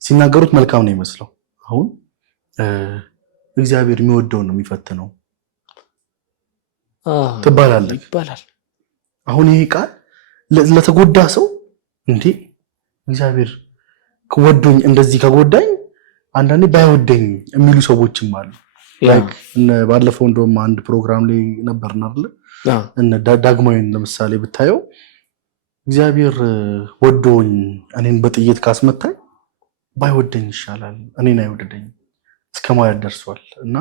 ሲናገሩት መልካም ነው ይመስለው፣ አሁን እግዚአብሔር የሚወደውን ነው የሚፈትነው ትባላለህ ይባላል። አሁን ይሄ ቃል ለተጎዳ ሰው እንዴ እግዚአብሔር ከወዶኝ እንደዚህ ከጎዳኝ አንዳንዴ ባይወደኝ የሚሉ ሰዎችም አሉ። ላይክ ባለፈው እንደውም አንድ ፕሮግራም ላይ ነበርና አይደል እነ ዳግማዊን ለምሳሌ ብታየው እግዚአብሔር ወዶኝ እኔን በጥይት ካስመታኝ ባይወደኝ ይሻላል እኔን አይወደደኝ እስከማለት ደርሷል። እና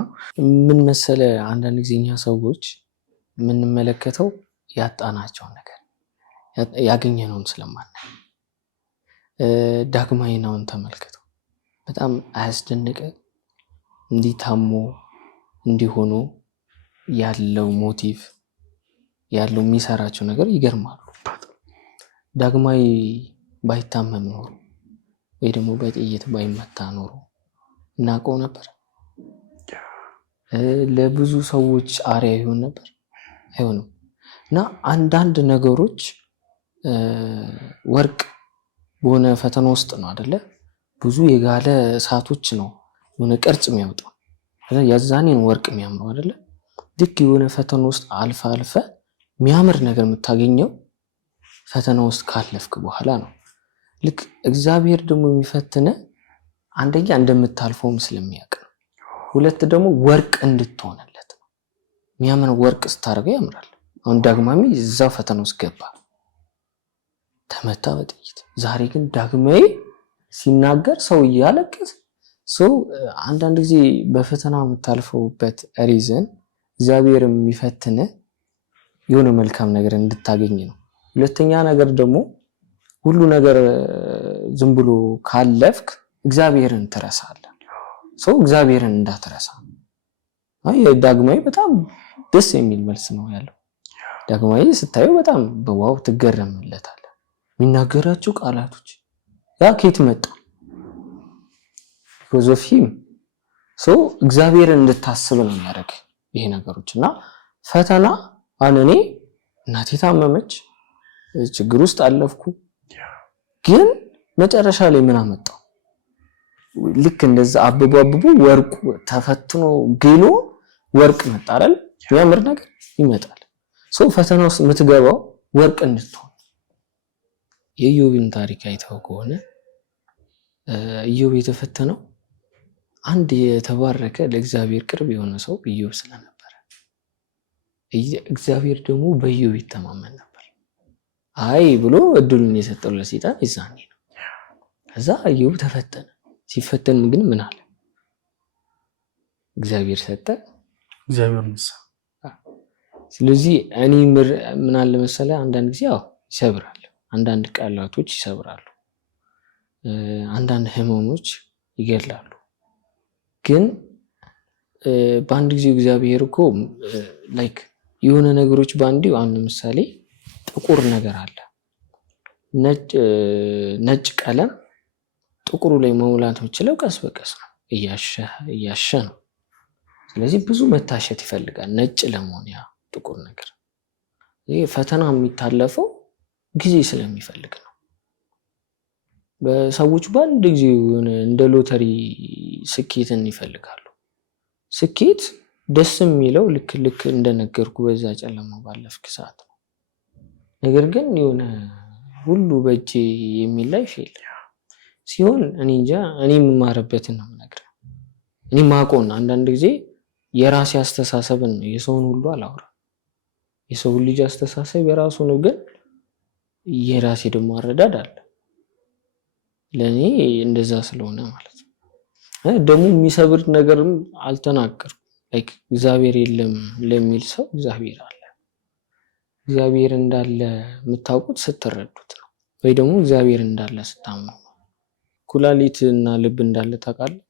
ምን መሰለ አንዳንድ ጊዜ እኛ ሰዎች የምንመለከተው ያጣናቸውን ነገር ያገኘነውን ስለማናይ ዳግማዊናውን ተመልከተው በጣም አያስደንቅ እንዲታሞ እንዲሆኑ ያለው ሞቲቭ ያለው የሚሰራቸው ነገር ይገርማሉ። ዳግማዊ ባይታመም ኖሮ ወይ ደግሞ በጥይት ባይመታ ኖሮ እናውቀው ነበር? ለብዙ ሰዎች አርአያ ይሆን ነበር? አይሆንም። እና አንዳንድ ነገሮች ወርቅ በሆነ ፈተና ውስጥ ነው አይደለ? ብዙ የጋለ እሳቶች ነው የሆነ ቅርጽ የሚያወጣው። ያዛኔ ነው ወርቅ የሚያምረው አይደለ? ልክ የሆነ ፈተና ውስጥ አልፈ የሚያምር ነገር የምታገኘው ፈተና ውስጥ ካለፍክ በኋላ ነው። ልክ እግዚአብሔር ደግሞ የሚፈትነ አንደኛ እንደምታልፈውም ስለሚያውቅ ነው። ሁለት ደግሞ ወርቅ እንድትሆንለት ነው። የሚያምር ወርቅ ስታደርገው ያምራል። አሁን ዳግማዊ እዛው ፈተና ውስጥ ገባ፣ ተመታ በጥይት። ዛሬ ግን ዳግማዊ ሲናገር ሰው እያለቀሰ ሰው አንዳንድ ጊዜ በፈተና የምታልፈውበት ሪዝን እግዚአብሔር የሚፈትነ የሆነ መልካም ነገር እንድታገኝ ነው። ሁለተኛ ነገር ደግሞ ሁሉ ነገር ዝም ብሎ ካለፍክ እግዚአብሔርን ትረሳለህ። ሰው እግዚአብሔርን እንዳትረሳ። ዳግማዊ በጣም ደስ የሚል መልስ ነው ያለው። ዳግማዊ ስታየው በጣም በዋው ትገረምለታለህ። የሚናገራቸው ቃላቶች ያ ከየት መጣ? ፊሎሶፊም ሰው እግዚአብሔርን እንድታስብ ነው የሚያደርግ ይሄ ነገሮች። እና ፈተና እኔ እናቴ ታመመች፣ ችግር ውስጥ አለፍኩ፣ ግን መጨረሻ ላይ ምን አመጣው? ልክ እንደዛ አብቦ ወርቁ ተፈትኖ ግሎ ወርቅ መጣ አይደል? የሚያምር ነገር ይመጣል። ሰው ፈተና ውስጥ የምትገባው ወርቅ እንድትሆን። የኢዮብን ታሪክ አይተው ከሆነ ኢዮብ የተፈተነው አንድ የተባረከ ለእግዚአብሔር ቅርብ የሆነ ሰው ኢዮብ ስለነበረ እግዚአብሔር ደግሞ በኢዮብ ይተማመን ነበር። አይ ብሎ እድሉን የሰጠው ለሰይጣን ይዛኔ ነው። ከዛ ኢዮብ ተፈተነ። ሲፈተን ግን ምን አለ? እግዚአብሔር ሰጠ፣ እግዚአብሔር ነሳ። ስለዚህ እኔ ምን አለ መሰለ አንዳንድ ጊዜ ይሰብራል፣ አንዳንድ ቃላቶች ይሰብራሉ፣ አንዳንድ ህመሞች ይገድላሉ። ግን በአንድ ጊዜ እግዚአብሔር እኮ ላይክ የሆነ ነገሮች ባንዲ አሁን ለምሳሌ ጥቁር ነገር አለ፣ ነጭ ቀለም ጥቁሩ ላይ መሙላት የምችለው ቀስ በቀስ ነው፣ እያሸ ነው። ስለዚህ ብዙ መታሸት ይፈልጋል ነጭ ለመሆን ያ ጥቁር ነገር። ይሄ ፈተና የሚታለፈው ጊዜ ስለሚፈልግ ነው። በሰዎች በአንድ ጊዜ እንደ ሎተሪ ስኬትን ይፈልጋሉ። ስኬት ደስ የሚለው ልክ እንደነገርኩ በዛ ጨለማ ባለፍክ ሰዓት ነው። ነገር ግን የሆነ ሁሉ በእጄ የሚል ላይፍ የለም ሲሆን እኔ እንጃ። እኔ የምማርበትን ነው የምነግርህ። እኔ ማቆን አንዳንድ ጊዜ የራሴ አስተሳሰብን ነው፣ የሰውን ሁሉ አላወራም። የሰው ልጅ አስተሳሰብ የራሱ ነው፣ ግን የራሴ ደግሞ አረዳድ አለ። ለኔ እንደዛ ስለሆነ ማለት ነው። ደግሞ የሚሰብር ነገርም አልተናገርኩም። ላይክ እግዚአብሔር የለም ለሚል ሰው እግዚአብሔር አለ። እግዚአብሔር እንዳለ የምታውቁት ስትረዱት ነው፣ ወይ ደግሞ እግዚአብሔር እንዳለ ስታምኑ። ኩላሊት እና ልብ እንዳለ ታውቃለህ?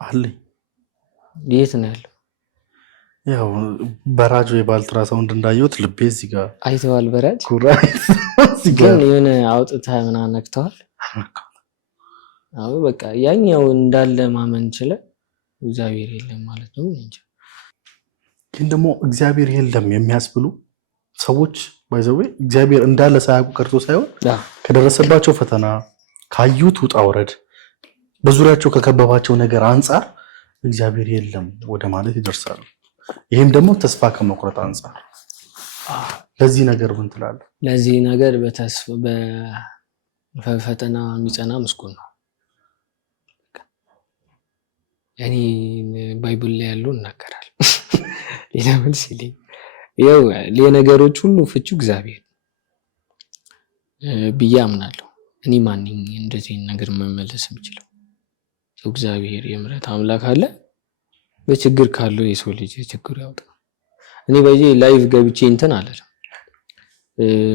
አለ። የት ነው ያለው? ያው በራጆ የባልትራሳውንድ እንዳየሁት ልቤ እዚህ ጋር አይተዋል። በራጅ ኩራይት እዚህ ግን ጋር የሆነ አውጥተህ ምናምን ነክተዋል። አዎ በቃ ያኛው እንዳለ ማመን ችለ እግዚአብሔር የለም ማለት ነው እንጂ። ግን ደግሞ እግዚአብሔር የለም የሚያስብሉ ሰዎች ባይዘው እግዚአብሔር እንዳለ ሳያውቁ ቀርቶ ሳይሆን ከደረሰባቸው ፈተና ካዩት ውጣ ውረድ በዙሪያቸው ከከበባቸው ነገር አንፃር እግዚአብሔር የለም ወደ ማለት ይደርሳሉ። ይሄም ደግሞ ተስፋ ከመቁረጥ አንፃር ለዚህ ነገር ምን ትላለህ? ለዚህ ነገር በፈተና የሚጸና ምስጉን ነው። እኔ ባይብል ላይ ያለው እናገራል ሌላ ምን ሲለኝ ያው ለነገሮች ሁሉ ፍቹ እግዚአብሔር ብዬ አምናለሁ። እኔ ማንኝ እንደዚህ ነገር መመለስ የምችለው ሰው እግዚአብሔር የምሕረት አምላክ አለ። በችግር ካለው የሰው ልጅ ችግር ያውጣ። እኔ በዚህ ላይቭ ገብቼ እንትን አለ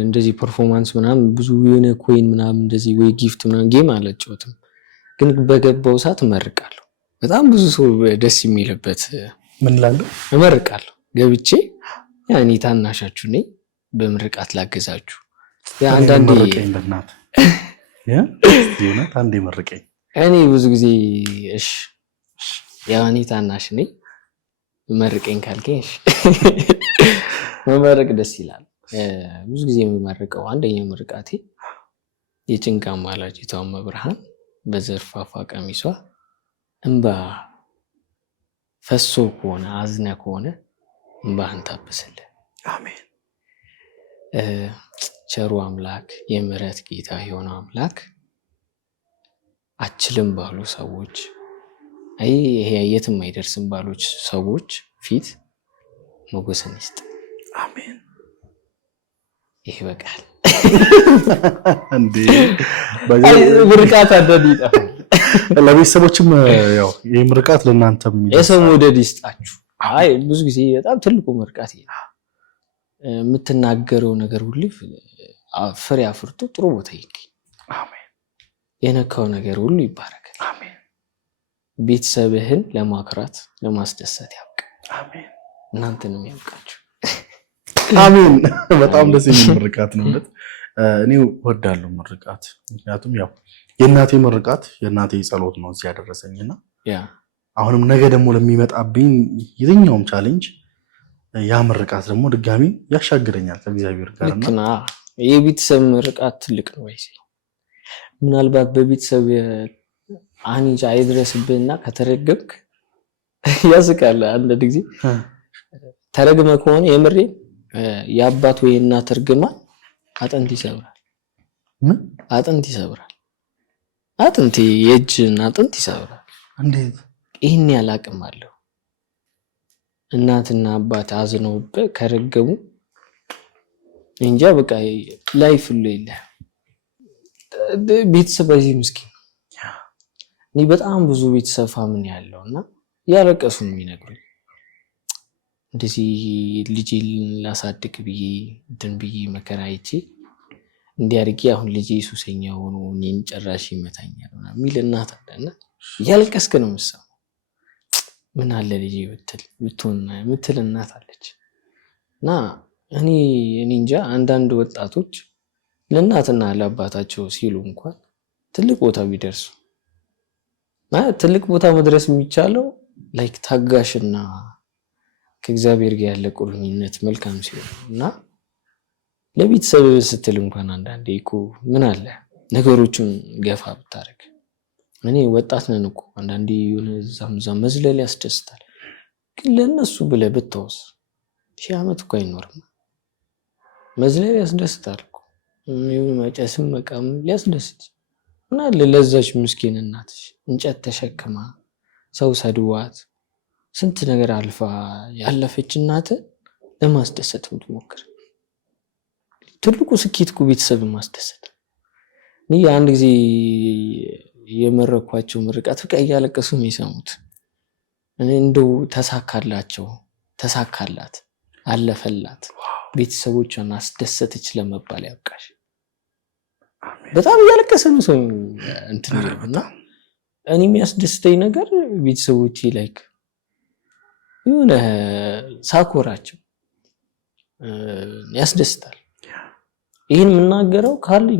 እንደዚህ ፐርፎርማንስ ምናምን ብዙ የሆነ ኮይን ምናምን እንደዚህ ወይ ጊፍት ምናምን ጌም አላጨውትም፣ ግን በገባው ሰዓት እመርቃለሁ። በጣም ብዙ ሰው ደስ የሚልበት ምን ላለው እመርቃለሁ ገብቼ ያኔ ታናሻችሁ ነኝ በምርቃት ላገዛችሁ። ያ አንዳንዴ መርቀኝ በእናትህ የእውነት አንዴ መርቀኝ። እኔ ብዙ ጊዜ እሺ ያኔ ታናሽ ነኝ መርቀኝ ካልከኝ እሺ መመረቅ ደስ ይላል። ብዙ ጊዜ የምመርቀው አንደኛው ምርቃቴ የጭንቃ ማላጅቷ መብርሃን በዘርፋፋ ቀሚሷ እንባ ፈሶ ከሆነ አዝነ ከሆነ እንባህን ታብስልህ። አሜን። ቸሩ አምላክ የምሕረት ጌታ የሆነው አምላክ አችልም ባሉ ሰዎች ይሄ የትም አይደርስም ባሎች ሰዎች ፊት ሞገስን ይስጥ። አሜን። ይሄ በቃል እንዴ ምርቃት አደድ ይጣፋል። ለቤተሰቦችም ያው ይሄ ምርቃት ለእናንተም የሰው መውደድ ይስጣችሁ። አይ ብዙ ጊዜ በጣም ትልቁ ምርቃት ይሄ የምትናገረው ነገር ሁሉ ፍሬ አፍርቶ ጥሩ ቦታ ይገኝ። አሜን። የነካው ነገር ሁሉ ይባረካል። አሜን። ቤተሰብህን ለማክራት ለማስደሰት ያብቃ። አሜን። እናንተንም ያብቃችሁ። አሜን። በጣም ደስ የሚል ምርቃት ነው። እኔ ወዳለሁ ምርቃት፣ ምክንያቱም ያው የእናቴ ምርቃት የእናቴ ጸሎት ነው እዚህ ያደረሰኝና አሁንም ነገ ደግሞ ለሚመጣብኝ የትኛውም ቻሌንጅ ያ ምርቃት ደግሞ ድጋሚ ያሻግረኛል ከእግዚአብሔር ጋርና ልክና የቤተሰብ ምርቃት ትልቅ ነው ወይስ ምናልባት በቤተሰብ አንጃ አይድረስብህና ከተረገምክ ያስቃል። አንድ ጊዜ ተረግመ ከሆነ የምሬ የአባት ወይ እናት እርግማን አጥንት ይሰብራል። ምን አጥንት ይሰብራል? አጥንት የእጅን አጥንት ይሰብራል። እንዴት? ይሄን ያላቅም አለው። እናትና አባት አዝነውብህ ከረገሙ እንጃ በቃ ላይፍ ሁሉ የለህም። ቤተሰብ በዚህ ምስኪን እኔ በጣም ብዙ ቤተሰብ ፋምን ያለውና ያለቀሱ ነው የሚነግሩኝ። እንደዚህ ልጄ ላሳድግ ብዬ እንትን ብዬ መከራ አይቼ እንዲያርጊ አሁን ልጄ ሱሰኛ ሆኖ እኔን ጭራሽ ይመታኛል የሚል እናት አለና ያለቀስክ ነው የምትሰማው። ምን አለ ልጄ ብትሆን የምትል እናት አለች። እና እኔ እንጃ አንዳንድ ወጣቶች ለእናትና ለአባታቸው ሲሉ እንኳን ትልቅ ቦታ ቢደርሱ ትልቅ ቦታ መድረስ የሚቻለው ላይክ ታጋሽና ከእግዚአብሔር ጋር ያለ ቁርኝነት መልካም ሲሆን እና ለቤተሰብ ስትል እንኳን አንዳንዴ እኮ ምን አለ ነገሮችን ገፋ ብታረግ። እኔ ወጣት ነን እኮ አንዳንዴ የሆነ ዛም መዝለል ያስደስታል። ግን ለነሱ ብለህ ብትወስ 1000 ዓመት እኮ አይኖርም። መዝለል ያስደስታል እኮ መጨስም መቃም ሊያስደስት እና ለዛች ምስኪን እናትሽ እንጨት ተሸክማ ሰው ሰድዋት ስንት ነገር አልፋ ያለፈች እናት ለማስደሰት የምትሞክር ትልቁ ስኬት እኮ ቤተሰብን ማስደሰት። እኔ አንድ ጊዜ የመረኳቸው ምርቃት በቃ እያለቀሱ ነው የሰሙት። እኔ እንደው ተሳካላቸው፣ ተሳካላት፣ አለፈላት፣ ቤተሰቦቿን አስደሰተች ለመባል ያብቃሽ። በጣም እያለቀሰ ነው ሰው እንትን ይላልና እኔ የሚያስደስተኝ ነገር ቤተሰቦቼ ላይክ የሆነ ሳኮራቸው ያስደስታል። ይህን የምናገረው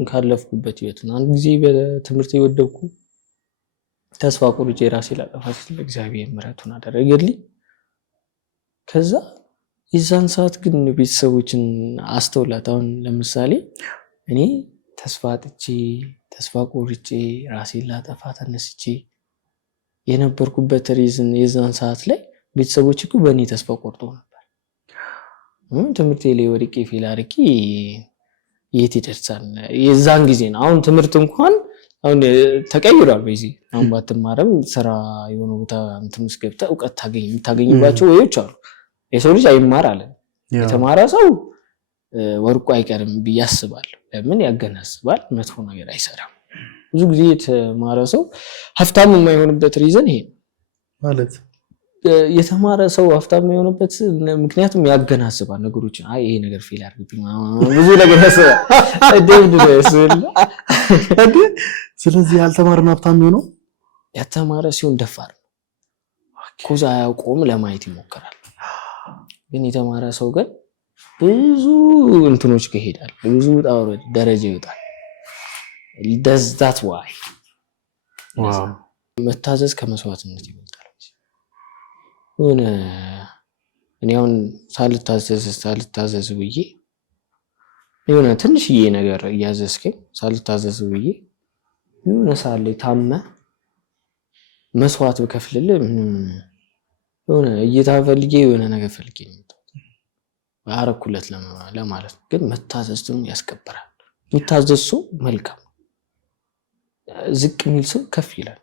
ካለፍኩበት ህይወት ነው። አንድ ጊዜ በትምህርት የወደኩ ተስፋ ቆርጬ ራሴ ላጠፋ ስል እግዚአብሔር ምሕረቱን አደረገልኝ። ከዛ የዛን ሰዓት ግን ቤተሰቦችን አስተውላት። አሁን ለምሳሌ እኔ ተስፋ ቆርጬ ራሴን ላጠፋ ተነስቼ የነበርኩበት ሪዝን የዛን ሰዓት ላይ ቤተሰቦች እኮ በእኔ ተስፋ ቆርጦ ነበር። ትምህርቴ ላይ ወድቄ ፌል አድርጌ የት ይደርሳል? የዛን ጊዜ ነው። አሁን ትምህርት እንኳን አሁን ተቀይሯል። በዚህ አሁን ባትማረም ስራ የሆነ ቦታ እንትን ውስጥ ገብተህ እውቀት የምታገኝባቸው ወዮች አሉ። የሰው ልጅ አይማር አለ። የተማረ ሰው ወርቁ አይቀርም ብዬ አስባለሁ። ለምን ያገናዝባል፣ መጥፎ ነገር አይሰራም። ብዙ ጊዜ የተማረ ሰው ሀብታም የማይሆንበት ሪዝን ይሄ ማለት የተማረ ሰው ሀብታም የሆነበት ምክንያቱም ያገናዝባል ነገሮችን። አይ ይሄ ነገር ፌል አድርግብኝ ብዙ ነገር ያስባል። ስለዚህ ያልተማረን ሀብታም ነው። ያልተማረ ሲሆን ደፋር ነው። ኮዛ አያውቀውም፣ ለማየት ይሞክራል። ግን የተማረ ሰው ግን ብዙ እንትኖች ከሄዳል፣ ብዙ ደረጃ ይወጣል። that's why መታዘዝ ከመስዋዕትነት ይበልጣል። ሆነ እኔ አሁን ሳልታዘዝ ብዬ የሆነ ትንሽዬ ነገር እያዘዝከኝ ሳልታዘዝ ብዬ የሆነ ሰዓት ላይ ታመ መስዋዕት ብከፍልልህ የሆነ እይታ ፈልጌ የሆነ ነገር ፈልጌ አረኩለት ለማለት ነው። ግን መታዘዝ ደግሞ ያስከብራል። የሚታዘዝ ሰው መልካም፣ ዝቅ የሚል ሰው ከፍ ይላል።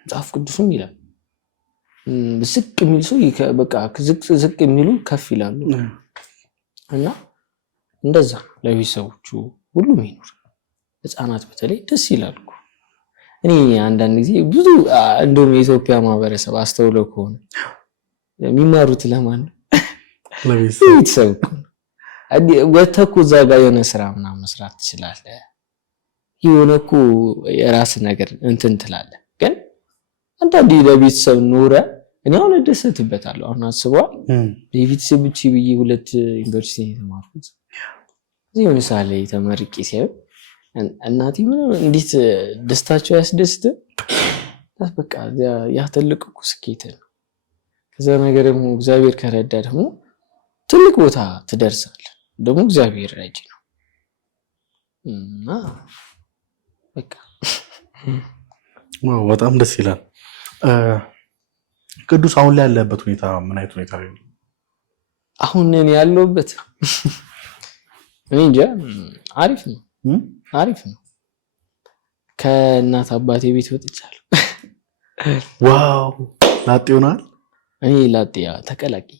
መጽሐፍ ቅዱስም ይላል ዝቅ የሚል ሰው በቃ ዝቅ የሚሉ ከፍ ይላሉ። እና እንደዛ ለቤተሰቦቹ ሁሉም ይኖር፣ ህፃናት በተለይ ደስ ይላሉ። እኔ አንዳንድ ጊዜ ብዙ እንደውም የኢትዮጵያ ማህበረሰብ አስተውለው ከሆነ የሚማሩት ለማን ነው? ለቤተሰብ እኮ ነው። ወጥተህ እኮ እዛ ጋር የሆነ ስራ ምናምን መስራት ትችላለህ። የሆነ እኮ የራስ ነገር እንትን ትላለህ። ግን አንዳንዴ ለቤተሰብ ኖረ እኔ አሁን እደሰትበታለሁ። አሁን አስበዋል ለቤተሰብ ብቻ ብዬ 2 ዩኒቨርሲቲ የተማርኩት እዚህ የሆነ ሰዓት ላይ ተመርቄ ሲያዩ እናቴ ምን እንዴት ደስታቸው ያስደስት። በቃ ያ ትልቅ እኮ ስኬት ነው። ከዛ ነገር ደግሞ እግዚአብሔር ከረዳ ደግሞ ትልቅ ቦታ ትደርሳለህ። ደግሞ እግዚአብሔር ረጂ ነው እና በቃ በጣም ደስ ይላል። ቅዱስ አሁን ላይ ያለበት ሁኔታ ምን አይነት ሁኔታ ነው? አሁን እኔ ያለሁበት እኔ እንጃ አሪፍ ነው። ከእናት አባቴ ቤት ወጥቻለሁ። ዋው ላጤ ሆናል? እኔ ላጤ ተቀላቅያ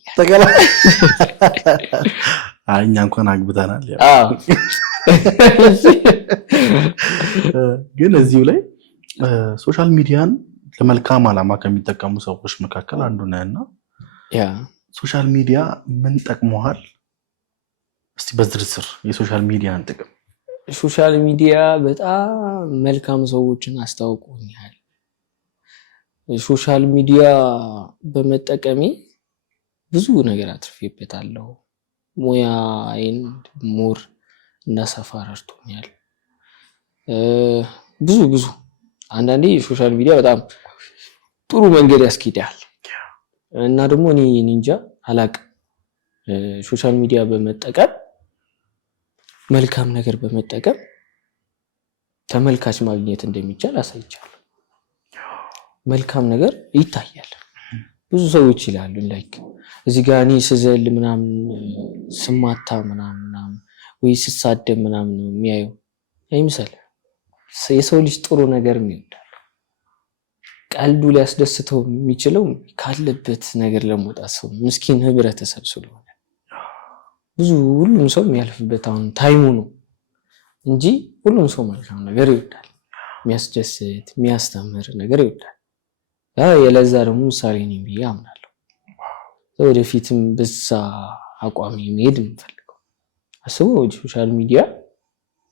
እኛ እንኳን አግብተናል። ግን እዚሁ ላይ ሶሻል ሚዲያን ለመልካም ዓላማ ከሚጠቀሙ ሰዎች መካከል አንዱ ነህና ሶሻል ሚዲያ ምን ጠቅመዋል? እስቲ በዝርዝር የሶሻል ሚዲያን ጥቅም። ሶሻል ሚዲያ በጣም መልካም ሰዎችን አስተዋውቆኛል። ሶሻል ሚዲያ በመጠቀሜ ብዙ ነገር አትርፌበታለሁ። ሙያዬን ሞር እንዳሰፋ ረድቶኛል። ብዙ አንዳንዴ ሶሻል ሚዲያ በጣም ጥሩ መንገድ ያስኬዳል እና ደግሞ እኔ እንጃ አላቅም ሶሻል ሚዲያ በመጠቀም መልካም ነገር በመጠቀም ተመልካች ማግኘት እንደሚቻል አሳይቻለሁ። መልካም ነገር ይታያል። ብዙ ሰዎች ይላሉ ላይክ እዚህ ጋር እኔ ስዘል ምናምን ስማታ ምናምን ወይ ስሳደብ ምናምን ነው የሚያየው አይምሰል። የሰው ልጅ ጥሩ ነገር ይወዳል። ቀልዱ ሊያስደስተው የሚችለው ካለበት ነገር ለመውጣት ሰው ምስኪን ህብረተሰብ ስለሆነ ብዙ ሁሉም ሰው የሚያልፍበት አሁን ታይሙ ነው እንጂ ሁሉም ሰው መልካም ነገር ይወዳል። የሚያስደስት የሚያስተምር ነገር ይወዳል። የለዛ ደግሞ ምሳሌ ነኝ ብዬ አምናለሁ። ወደፊትም በዛ አቋም መሄድ የምፈልገው አስበው ሶሻል ሚዲያ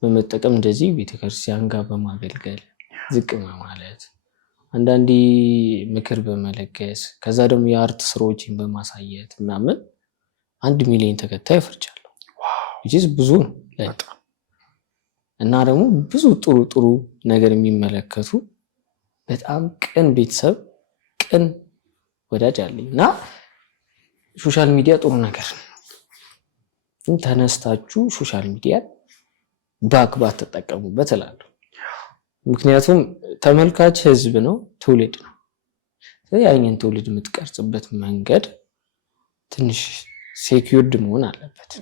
በመጠቀም እንደዚህ ቤተክርስቲያን ጋር በማገልገል ዝቅ ማለት አንዳንዴ ምክር በመለገስ ከዛ ደግሞ የአርት ስራዎችን በማሳየት ምናምን 1 ሚሊዮን ተከታይ አፍርቻለሁ። ብዙ ነው እና ደግሞ ብዙ ጥሩ ነገር የሚመለከቱ በጣም ቅን ቤተሰብ ቅን ወዳጅ አለኝ እና ሶሻል ሚዲያ ጥሩ ነገር ነው። ተነስታችሁ ሶሻል ሚዲያ በአግባብ ተጠቀሙበት እላለሁ። ምክንያቱም ተመልካች ህዝብ ነው፣ ትውልድ ነው። ያንን ትውልድ የምትቀርጽበት መንገድ ትንሽ ሴኩርድ መሆን አለበት።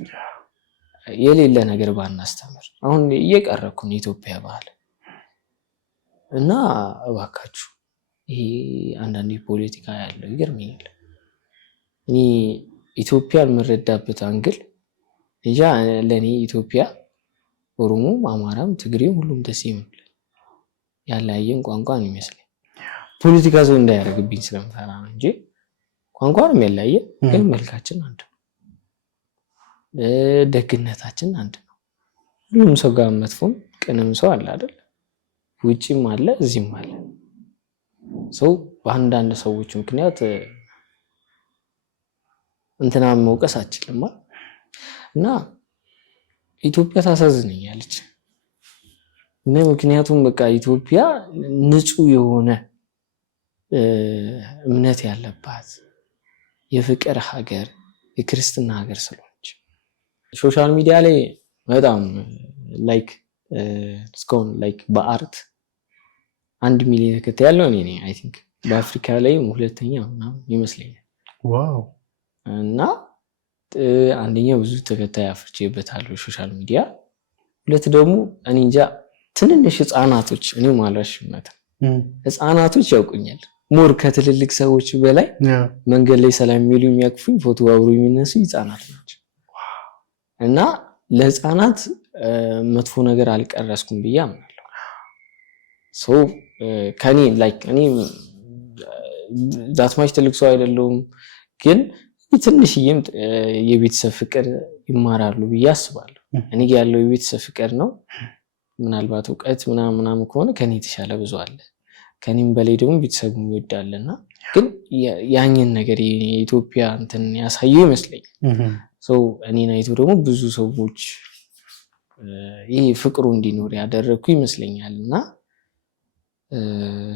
የሌለ ነገር ባናስተምር። አሁን እየቀረኩ ነው ኢትዮጵያ ባህል እና እባካችሁ ይሄ አንዳንዴ ፖለቲካ ያለው ይገርመኛል። እኔ ኢትዮጵያን የምረዳበት አንግል እንጃ። ለኔ ኢትዮጵያ ኦሮሞም፣ አማራም፣ ትግሬም ሁሉም ደስ ይላል። ያለያየን ቋንቋ ነው የሚመስለኝ። ፖለቲካ ሰው እንዳያደርግብኝ ስለምፈራ ነው እንጂ ቋንቋ ነው የሚያለያየን፣ ግን መልካችን አንድ ነው። ደግነታችን አንድ ነው። ሁሉም ሰው ጋር መጥፎም ቅንም ሰው አለ አይደል? ውጪም አለ እዚህም አለ። ሰው በአንዳንድ ሰዎች ምክንያት እንትና መውቀስ አችልም እና ኢትዮጵያ ታሳዝነኛለች። ምክንያቱም በቃ ኢትዮጵያ ንጹህ የሆነ እምነት ያለባት የፍቅር ሀገር የክርስትና ሀገር ስለሆነች ሶሻል ሚዲያ ላይ በጣም እስካሁን በአርት 1 ሚሊዮን ተከታይ ያለው እኔ ነኝ። አይ ቲንክ በአፍሪካ ላይ ሁለተኛ ምናምን ይመስለኛል። ዋው! እና አንደኛ ብዙ ተከታይ አፍርቼበታለሁ ሶሻል ሚዲያ። ሁለት ደግሞ እኔ እንጃ ትንንሽ ህፃናቶች እኔ ማላሽነት ህፃናቶች ያውቁኛል ሞር ከትልልቅ ሰዎች በላይ መንገድ ላይ ሰላም የሚሉ የሚያቅፉኝ ፎቶ አብሮ የሚነሱ ህፃናት ናቸው። እና ለህፃናት መጥፎ ነገር አልቀረስኩም ብዬ አምናለሁ። ሶ ከኔ እኔ ዛትማች ትልቅ ሰው አይደለሁም፣ ግን ትንሽዬም የቤተሰብ ፍቅር ይማራሉ ብዬ አስባለሁ። እኔ ያለው የቤተሰብ ፍቅር ነው። ምናልባት እውቀት ምናምን ከሆነ ከኔ የተሻለ ብዙ አለ። ከኔም በላይ ደግሞ ቤተሰቡ ይወዳልና ግን ያንን ነገር የኢትዮጵያ እንትን ያሳየው ይመስለኛል። ሰው እኔን አይቶ ደግሞ ብዙ ሰዎች ይሄ ፍቅሩ እንዲኖር ያደረኩ ይመስለኛል። እና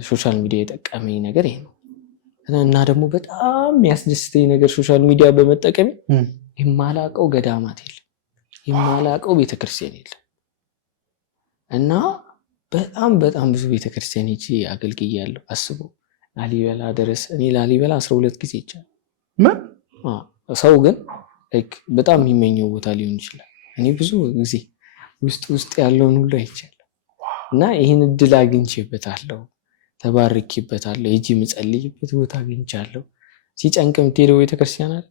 ሶሻል ሚዲያ የጠቀመኝ ነገር ይሄ ነው። እና ደግሞ በጣም የሚያስደስተኝ ነገር ሶሻል ሚዲያ በመጠቀም የማላቀው ገዳማት የለም፣ የማላቀው ቤተክርስቲያን የለም። እና በጣም ብዙ ቤተክርስቲያን ሄጄ አገልግያለሁ። አስበው ላሊበላ ድረስ እኔ ላሊበላ 12 ጊዜ ይቻላል። ሰው ግን በጣም የሚመኘው ቦታ ሊሆን ይችላል። እኔ ብዙ ጊዜ ውስጥ ያለውን ሁሉ አይቻለሁ እና ይህን እድል አግኝቼበታለሁ፣ ተባርኬበታለሁ። ሄጄ የምጸልይበት ቦታ አግኝቻለሁ። ሲጨንቅ የምትሄደው ቤተክርስቲያን አለ፣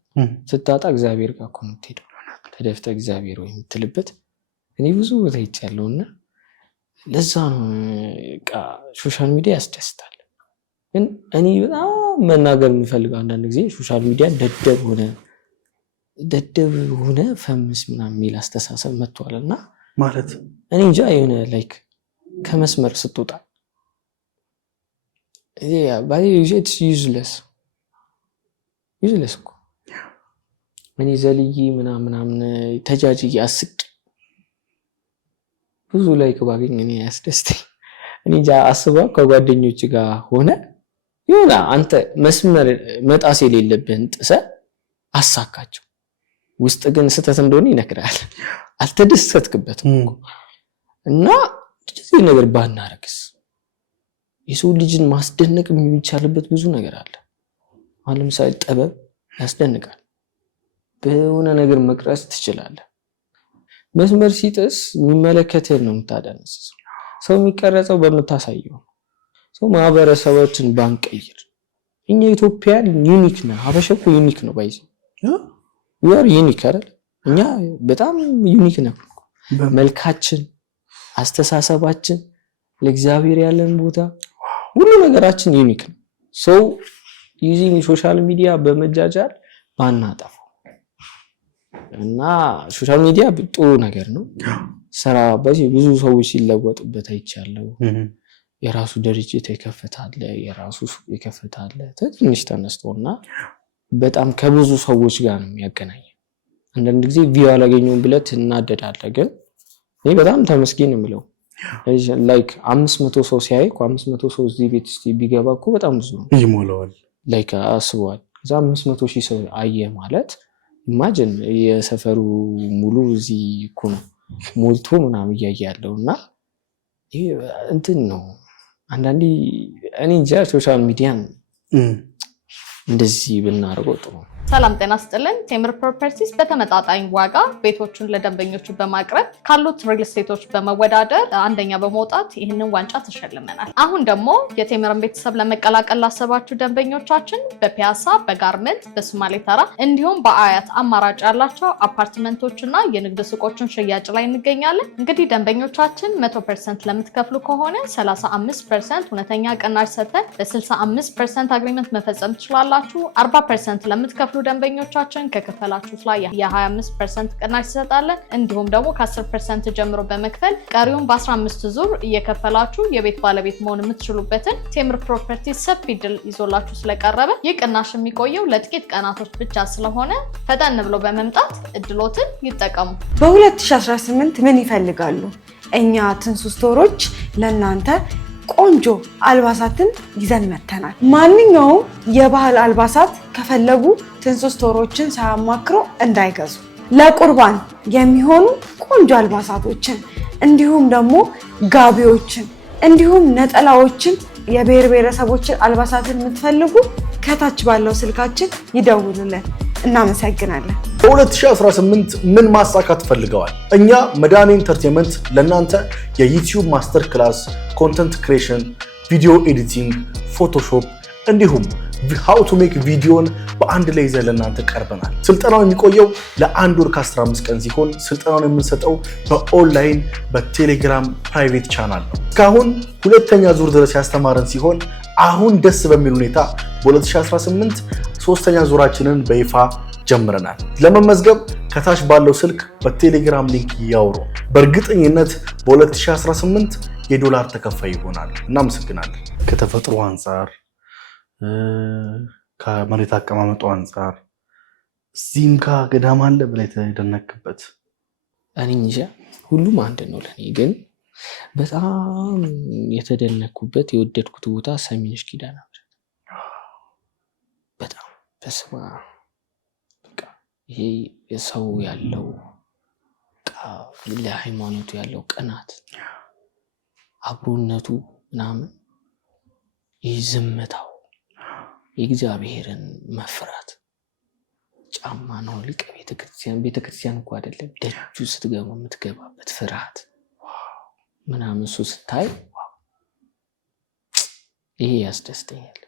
ስታጣ እግዚአብሔር ጋር እኮ የምትሄደው ተደፍተህ እግዚአብሔር ወይ የምትልበት እኔ ብዙ ቦታ አይቻለሁ። እና ለዛ ነው ሶሻል ሚዲያ ያስደስታል። ግን እኔ በጣም መናገር የምፈልገው አንዳንድ ጊዜ ሶሻል ሚዲያ ደደብ ሆነ ፈምስ ምናምን የሚል አስተሳሰብ መጥቷል። እና ማለት እኔ እንጃ የሆነ ከመስመር ስትወጣ ዩዝለስ እኮ እኔ ዘልዬ ምናምን ተጃጅዬ አስቅ ብዙ ባገኝ እኔ ያስደስተኝ። እኔ እንጃ አስበው ከጓደኞች ጋር ሆነ የሆነ አንተ መስመር መጣስ የሌለብህን ጥሰህ አሳካቸው፣ ውስጥ ግን ስተት እንደሆነ ይነግራል። አልተደሰትክበትም እኮ እና እንደዚህ ነገር ባናረግስ? የሰው ልጅን ማስደነቅ የሚቻልበት ብዙ ነገር አለ። አሁን ለምሳሌ ጥበብ ያስደንቃል። በሆነ ነገር መቅረጽ ትችላለህ። መስመር ሲጥስ የሚመለከትህን ነው የምታደነስሰው። ሰው የሚቀረጸው በምታሳየው። ሰው ማህበረሰቦችን ባንቀይር። እኛ ኢትዮጵያን ዩኒክ ነው። ሀበሻ እኮ ዩኒክ ነው። ባይዘ ዩአር ዩኒክ አይደል? እኛ በጣም ዩኒክ ነው። መልካችን፣ አስተሳሰባችን፣ ለእግዚአብሔር ያለን ቦታ፣ ሁሉ ነገራችን ዩኒክ ነው። ሰው ዩዚንግ ሶሻል ሚዲያ በመጃጃል ባናጠፋው እና ሶሻል ሚዲያ ጥሩ ነገር ነው። ስራ ብዙ ሰዎች ሲለወጡበት አይቻለሁ። የራሱ ድርጅት ይከፈታል የራሱ ሱቅ ይከፈታል ትንሽ ተነስቶና በጣም ከብዙ ሰዎች ጋር ነው የሚያገናኝ አንዳንድ ጊዜ ቪው አላገኘውም ብለት እናደዳለ ግን እኔ በጣም ተመስገን ነው የምለው ላይክ 500 ሰው ሲያይ 500 ሰው እዚህ ቤት እስቲ ቢገባ እኮ በጣም ብዙ ነው ይሞላዋል ላይክ አስቧል ከዛ 500 ሺህ ሰው አየ ማለት ኢማጂን የሰፈሩ ሙሉ እዚህ እኮ ነው ሞልቶ ምናምን ያያያለውና ይሄ እንትን ነው አንዳንዴ እኔ እንጃ ሶሻል ሚዲያን እንደዚህ ብናረጋው ጥሩ ሰላም ጤና ይስጥልን ቴምር ፕሮፐርቲስ በተመጣጣኝ ዋጋ ቤቶችን ለደንበኞቹ በማቅረብ ካሉት ሪል ስቴቶች በመወዳደር አንደኛ በመውጣት ይህንን ዋንጫ ተሸልመናል አሁን ደግሞ የቴምርን ቤተሰብ ለመቀላቀል ላሰባችሁ ደንበኞቻችን በፒያሳ በጋርመንት በሶማሌ ተራ እንዲሁም በአያት አማራጭ ያላቸው አፓርትመንቶችና የንግድ ሱቆችን ሽያጭ ላይ እንገኛለን እንግዲህ ደንበኞቻችን 100% ለምትከፍሉ ከሆነ 35% እውነተኛ ቅናሽ ሰጥተን በ65% አግሪመንት መፈጸም ትችላላችሁ 40% ለምትከፍሉ ደንበኞቻችን ከከፈላችሁት ላይ የ25% ቅናሽ ይሰጣለን እንዲሁም ደግሞ ከ10% ጀምሮ በመክፈል ቀሪውን በ15 ዙር እየከፈላችሁ የቤት ባለቤት መሆን የምትችሉበትን ቴምር ፕሮፐርቲ ሰፊ ድል ይዞላችሁ ስለቀረበ ይህ ቅናሽ የሚቆየው ለጥቂት ቀናቶች ብቻ ስለሆነ ፈጠን ብለው በመምጣት እድሎትን ይጠቀሙ በ2018 ምን ይፈልጋሉ እኛ ትንሱ ስቶሮች ለእናንተ ቆንጆ አልባሳትን ይዘን መተናል ማንኛውም የባህል አልባሳት ከፈለጉ ትንሱ ስቶሮችን ሳያማክሩ እንዳይገዙ ለቁርባን የሚሆኑ ቆንጆ አልባሳቶችን እንዲሁም ደግሞ ጋቢዎችን እንዲሁም ነጠላዎችን የብሔር ብሔረሰቦችን አልባሳትን የምትፈልጉ ከታች ባለው ስልካችን ይደውሉልን እናመሰግናለን በ2018 ምን ማሳካት ፈልገዋል እኛ መዳን ኢንተርቴይንመንት ለናንተ የዩቲዩብ ማስተር ክላስ ኮንተንት ክሪኤሽን ቪዲዮ ኤዲቲንግ ፎቶሾፕ እንዲሁም how to make ቪዲዮን በአንድ ላይ ይዘን ለናንተ ቀርበናል ስልጠናው የሚቆየው ለ1 ወር ከ15 ቀን ሲሆን ስልጠናውን የምንሰጠው በኦንላይን በቴሌግራም ፕራይቬት ቻናል ነው እስካሁን ሁለተኛ ዙር ድረስ ያስተማረን ሲሆን አሁን ደስ በሚል ሁኔታ በ2018 ሶስተኛ ዙራችንን በይፋ ጀምረናል ለመመዝገብ ከታች ባለው ስልክ በቴሌግራም ሊንክ ያውሩ በእርግጠኝነት በ2018 የዶላር ተከፋይ ይሆናል እናመሰግናለን ከተፈጥሮ አንፃር ከመሬት አቀማመጡ አንፃር እዚህም ጋር ገዳም አለ ብለህ ተደነክበት እኔ እንጃ ሁሉም አንድ ነው ለኔ ግን በጣም የተደነኩበት የወደድኩት ቦታ ሰሚነሽ ኪዳነ ምህረት በጣም ተስማ በቃ ይሄ የሰው ያለው ለሃይማኖቱ ያለው ቅናት አብሮነቱ ምናምን ይዝምታው የእግዚአብሔርን መፍራት ጫማ ነው ሊቀ ቤተክርስቲያን እንኳን አይደለም ደጁ ስትገባ የምትገባበት ፍርሃት ምናምን እሱ ስታይ ይሄ ያስደስተኛል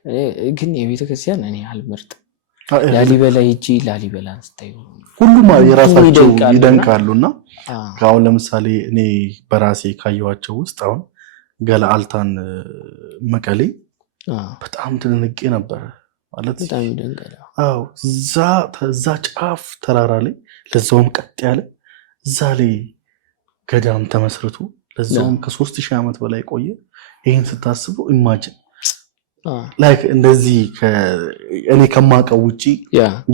ግን የቤተክርስቲያን እኔ አልመርጥም ላሊበላ ሂጂ ላሊበላን ስታይ ሁሉም የራሳቸው ይደንቃሉና አሁን ለምሳሌ እኔ በራሴ ካየኋቸው ውስጥ አሁን ገለአልታን መቀሌ በጣም ትንንቄ ነበር ማለት በጣም ይደንቃል አው እዛ ጫፍ ተራራ ላይ ለዛውም ቀጥ ያለ እዛ ላይ ገዳም ተመስርቶ ለዛውም ከ3000 ዓመት በላይ ቆየ ይሄን ስታስበው ኢማጂን ላይክ እንደዚህ እኔ ከማቀው ውጪ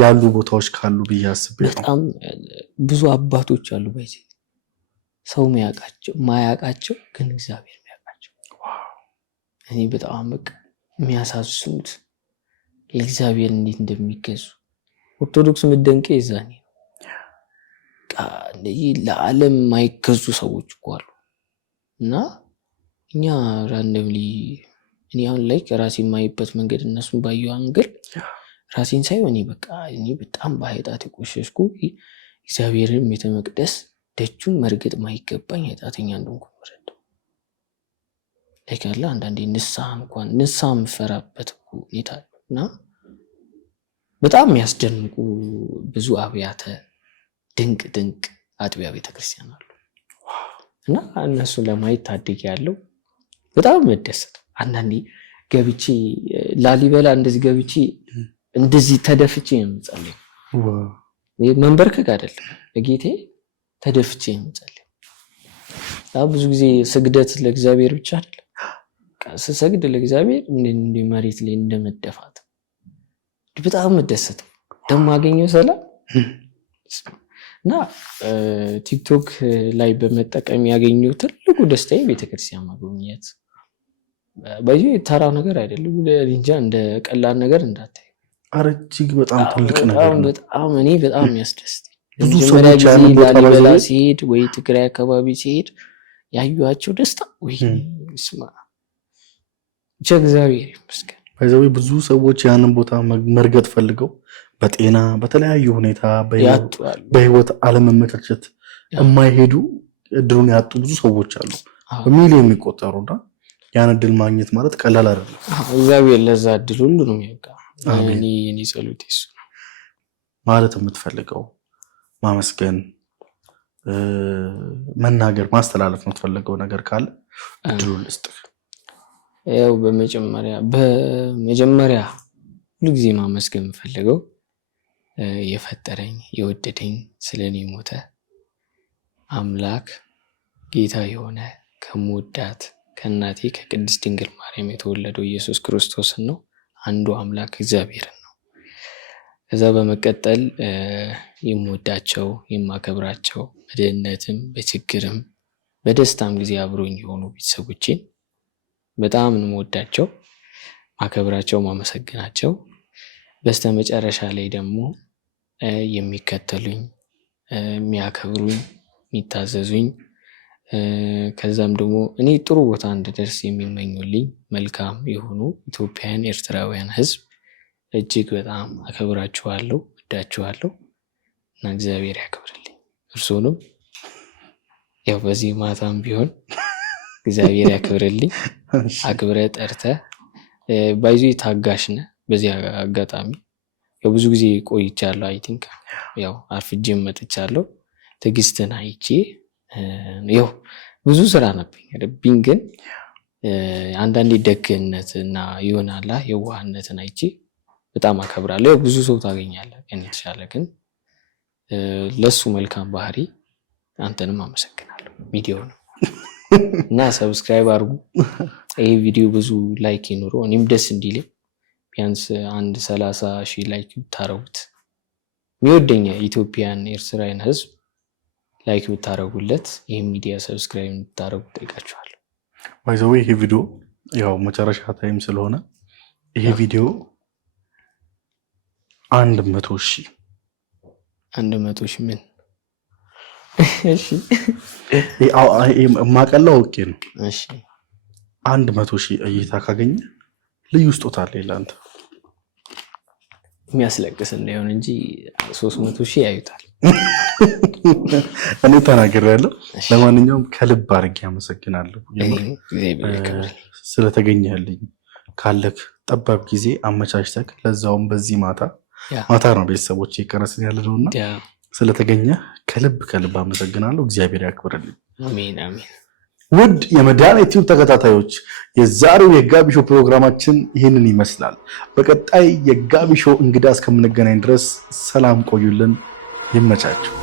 ያሉ ቦታዎች ካሉ በያስብ በጣም ብዙ አባቶች አሉ በዚህ ሰው ማያቃቸው ግን እግዚአብሔር የሚያውቃቸው እኔ በጣም በቃ የሚያሳስኑት ለእግዚአብሔር እንዴት እንደሚገዙ ኦርቶዶክስ ምደንቀ ይዛኔ እንደዚህ ለዓለም ማይገዙ ሰዎች አሉ እና እኛ ራንደምሊ እኔ አሁን ላይ ራሴ የማይበት መንገድ እነሱን ባየው አንግል ራሴን ሳይሆን እኔ በቃ እኔ በጣም በኃጢአት የቆሸሽኩ እግዚአብሔርን ቤተ መቅደስ ደጁን መርገጥ ማይገባኝ ኃጢአተኛ እንደሆንኩ ወረደው ለካላ አንዳንዴ ንስሐ መፈራበት ሁኔታ እና በጣም የሚያስደንቁ ብዙ አብያተ ድንቅ አጥቢያ ቤተክርስቲያን አሉ እና እነሱ ለማየት ታድጊ ያለው በጣም መደሰት አንዳንዴ ገብቼ ላሊበላ እንደዚህ ገብቼ እንደዚህ ተደፍቼ ነው የምጸልየው መንበርከክ አይደለም ለጌቴ ተደፍቼ ነው የምጸልየው ብዙ ጊዜ ስግደት ለእግዚአብሔር ብቻ አይደለም ስሰግድ ለእግዚአብሔር እንደ መሬት ላይ እንደመደፋት በጣም መደሰተው ደሞ አገኘው ሰላም እና ቲክቶክ ላይ በመጠቀም ያገኘው ትልቁ ደስታዬ ቤተክርስቲያን ማግኘት በዚህ ተራ ነገር አይደለም እንጃ እንደ ቀላል ነገር እንዳታይ አረጅግ በጣም ትልቅ ነገር ነው በጣም እኔ በጣም ያስደስተኝ ብዙ ሰዎች ላሊበላ ሲሄድ ወይ ትግራይ አካባቢ ሲሄድ ያዩዋቸው ደስታ ወይ ስማ እግዚአብሔር ይመስገን ባይዘው ብዙ ሰዎች ያንን ቦታ መርገጥ ፈልገው በጤና በተለያዩ ሁኔታ በህይወት አለመመቻቸት የማይሄዱ እድሉን ያጡ ብዙ ሰዎች አሉ በሚሊዮን የሚቆጠሩና ያን እድል ማግኘት ማለት ቀላል አይደለም እግዚአብሔር ለዛ እድል ሁሉ ነው የሚያውቃ እኔ ጸሎቴ እሱ ነው ማለት የምትፈልገው ማመስገን መናገር ማስተላለፍ የምትፈልገው ነገር ካለ እድሉን ልስጥህ ያው በመጀመሪያ ሁሉ ጊዜ ማመስገን የምፈልገው የፈጠረኝ የወደደኝ ስለኔ ሞተ አምላክ ጌታ የሆነ ከመወዳት ከእናቴ ከቅድስት ድንግል ማርያም የተወለደው ኢየሱስ ክርስቶስን ነው አንዱ አምላክ እግዚአብሔርን ነው ከዛ በመቀጠል የምወዳቸው የማከብራቸው በድህነትም በችግርም በደስታም ጊዜ አብሮኝ የሆኑ ቤተሰቦቼን በጣም ነው የምወዳቸው ማከብራቸው ማመሰግናቸው በስተመጨረሻ ላይ ደግሞ የሚከተሉኝ የሚያከብሩኝ የሚታዘዙኝ ከዛም ደግሞ እኔ ጥሩ ቦታ እንድደርስ የሚመኙልኝ መልካም የሆኑ ኢትዮጵያውያን ኤርትራውያን ህዝብ እጅግ በጣም አከብራችኋለሁ ወዳችኋለሁ እና እግዚአብሔር ያክብርልኝ እርሶንም ያው በዚህ ማታም ቢሆን እግዚአብሔር ያክብርልኝ አክብረ ጠርተ ባይዙ ታጋሽነ በዚህ አጋጣሚ ያው ብዙ ጊዜ ቆይቻለሁ አይ ቲንክ ያው አርፍጄም መጥቻለሁ ትግስትን አይቼ ያው ብዙ ስራ ነበርብኝ ግን አንዳንዴ ደግነትና ይሆናላ የዋህነትን አይቼ በጣም አከብራለሁ ያው ብዙ ሰው ታገኛለህ እኔ ተሻለ ግን ለሱ መልካም ባህሪ አንተንም አመሰግናለሁ ቪዲዮውን እና ሰብስክራይብ አድርጉ ይሄ ቪዲዮ ብዙ ላይክ ይኑረው እኔም ደስ እንዲለኝ ቢያንስ 30,000 ላይክ ብታረጉት የሚወደኛ ኢትዮጵያን ኤርትራውያን ህዝብ ላይክ ብታረጉለት ይሄ ሚዲያ ሰብስክራይብ ብታረጉ ጠይቃችኋለሁ ባይዘው ይሄ ቪዲዮ ያው መጨረሻ ታይም ስለሆነ ይሄ ቪዲዮ 100,000 ምን እሺ ማቀላው ኦኬ ነው እሺ 100,000 እይታ ካገኘ ልዩ ስጦታ አለ ለአንተ የሚያስለቅስ እንዳይሆን እንጂ 300,000 ያዩታል እኔ ተናግሬያለሁ ለማንኛውም ከልብ አድርጌ አመሰግናለሁ ስለተገኘልኝ ካለክ ጠባብ ጊዜ አመቻችተክ ለዛውም በዚህ ማታ ነው ቤተሰቦች ይቀርጽን ያለውና ስለተገኘ ከልብ አመሰግናለሁ እግዚአብሔር ያክብርልኝ አሜን አሜን ውድ የመድኃኒት ዩቲዩብ ተከታታዮች የዛሬው የጋቢ ሾው ፕሮግራማችን ይህንን ይመስላል በቀጣይ የጋቢ ሾው እንግዳ እስከምንገናኝ ድረስ ሰላም ቆዩልን ይመቻችሁ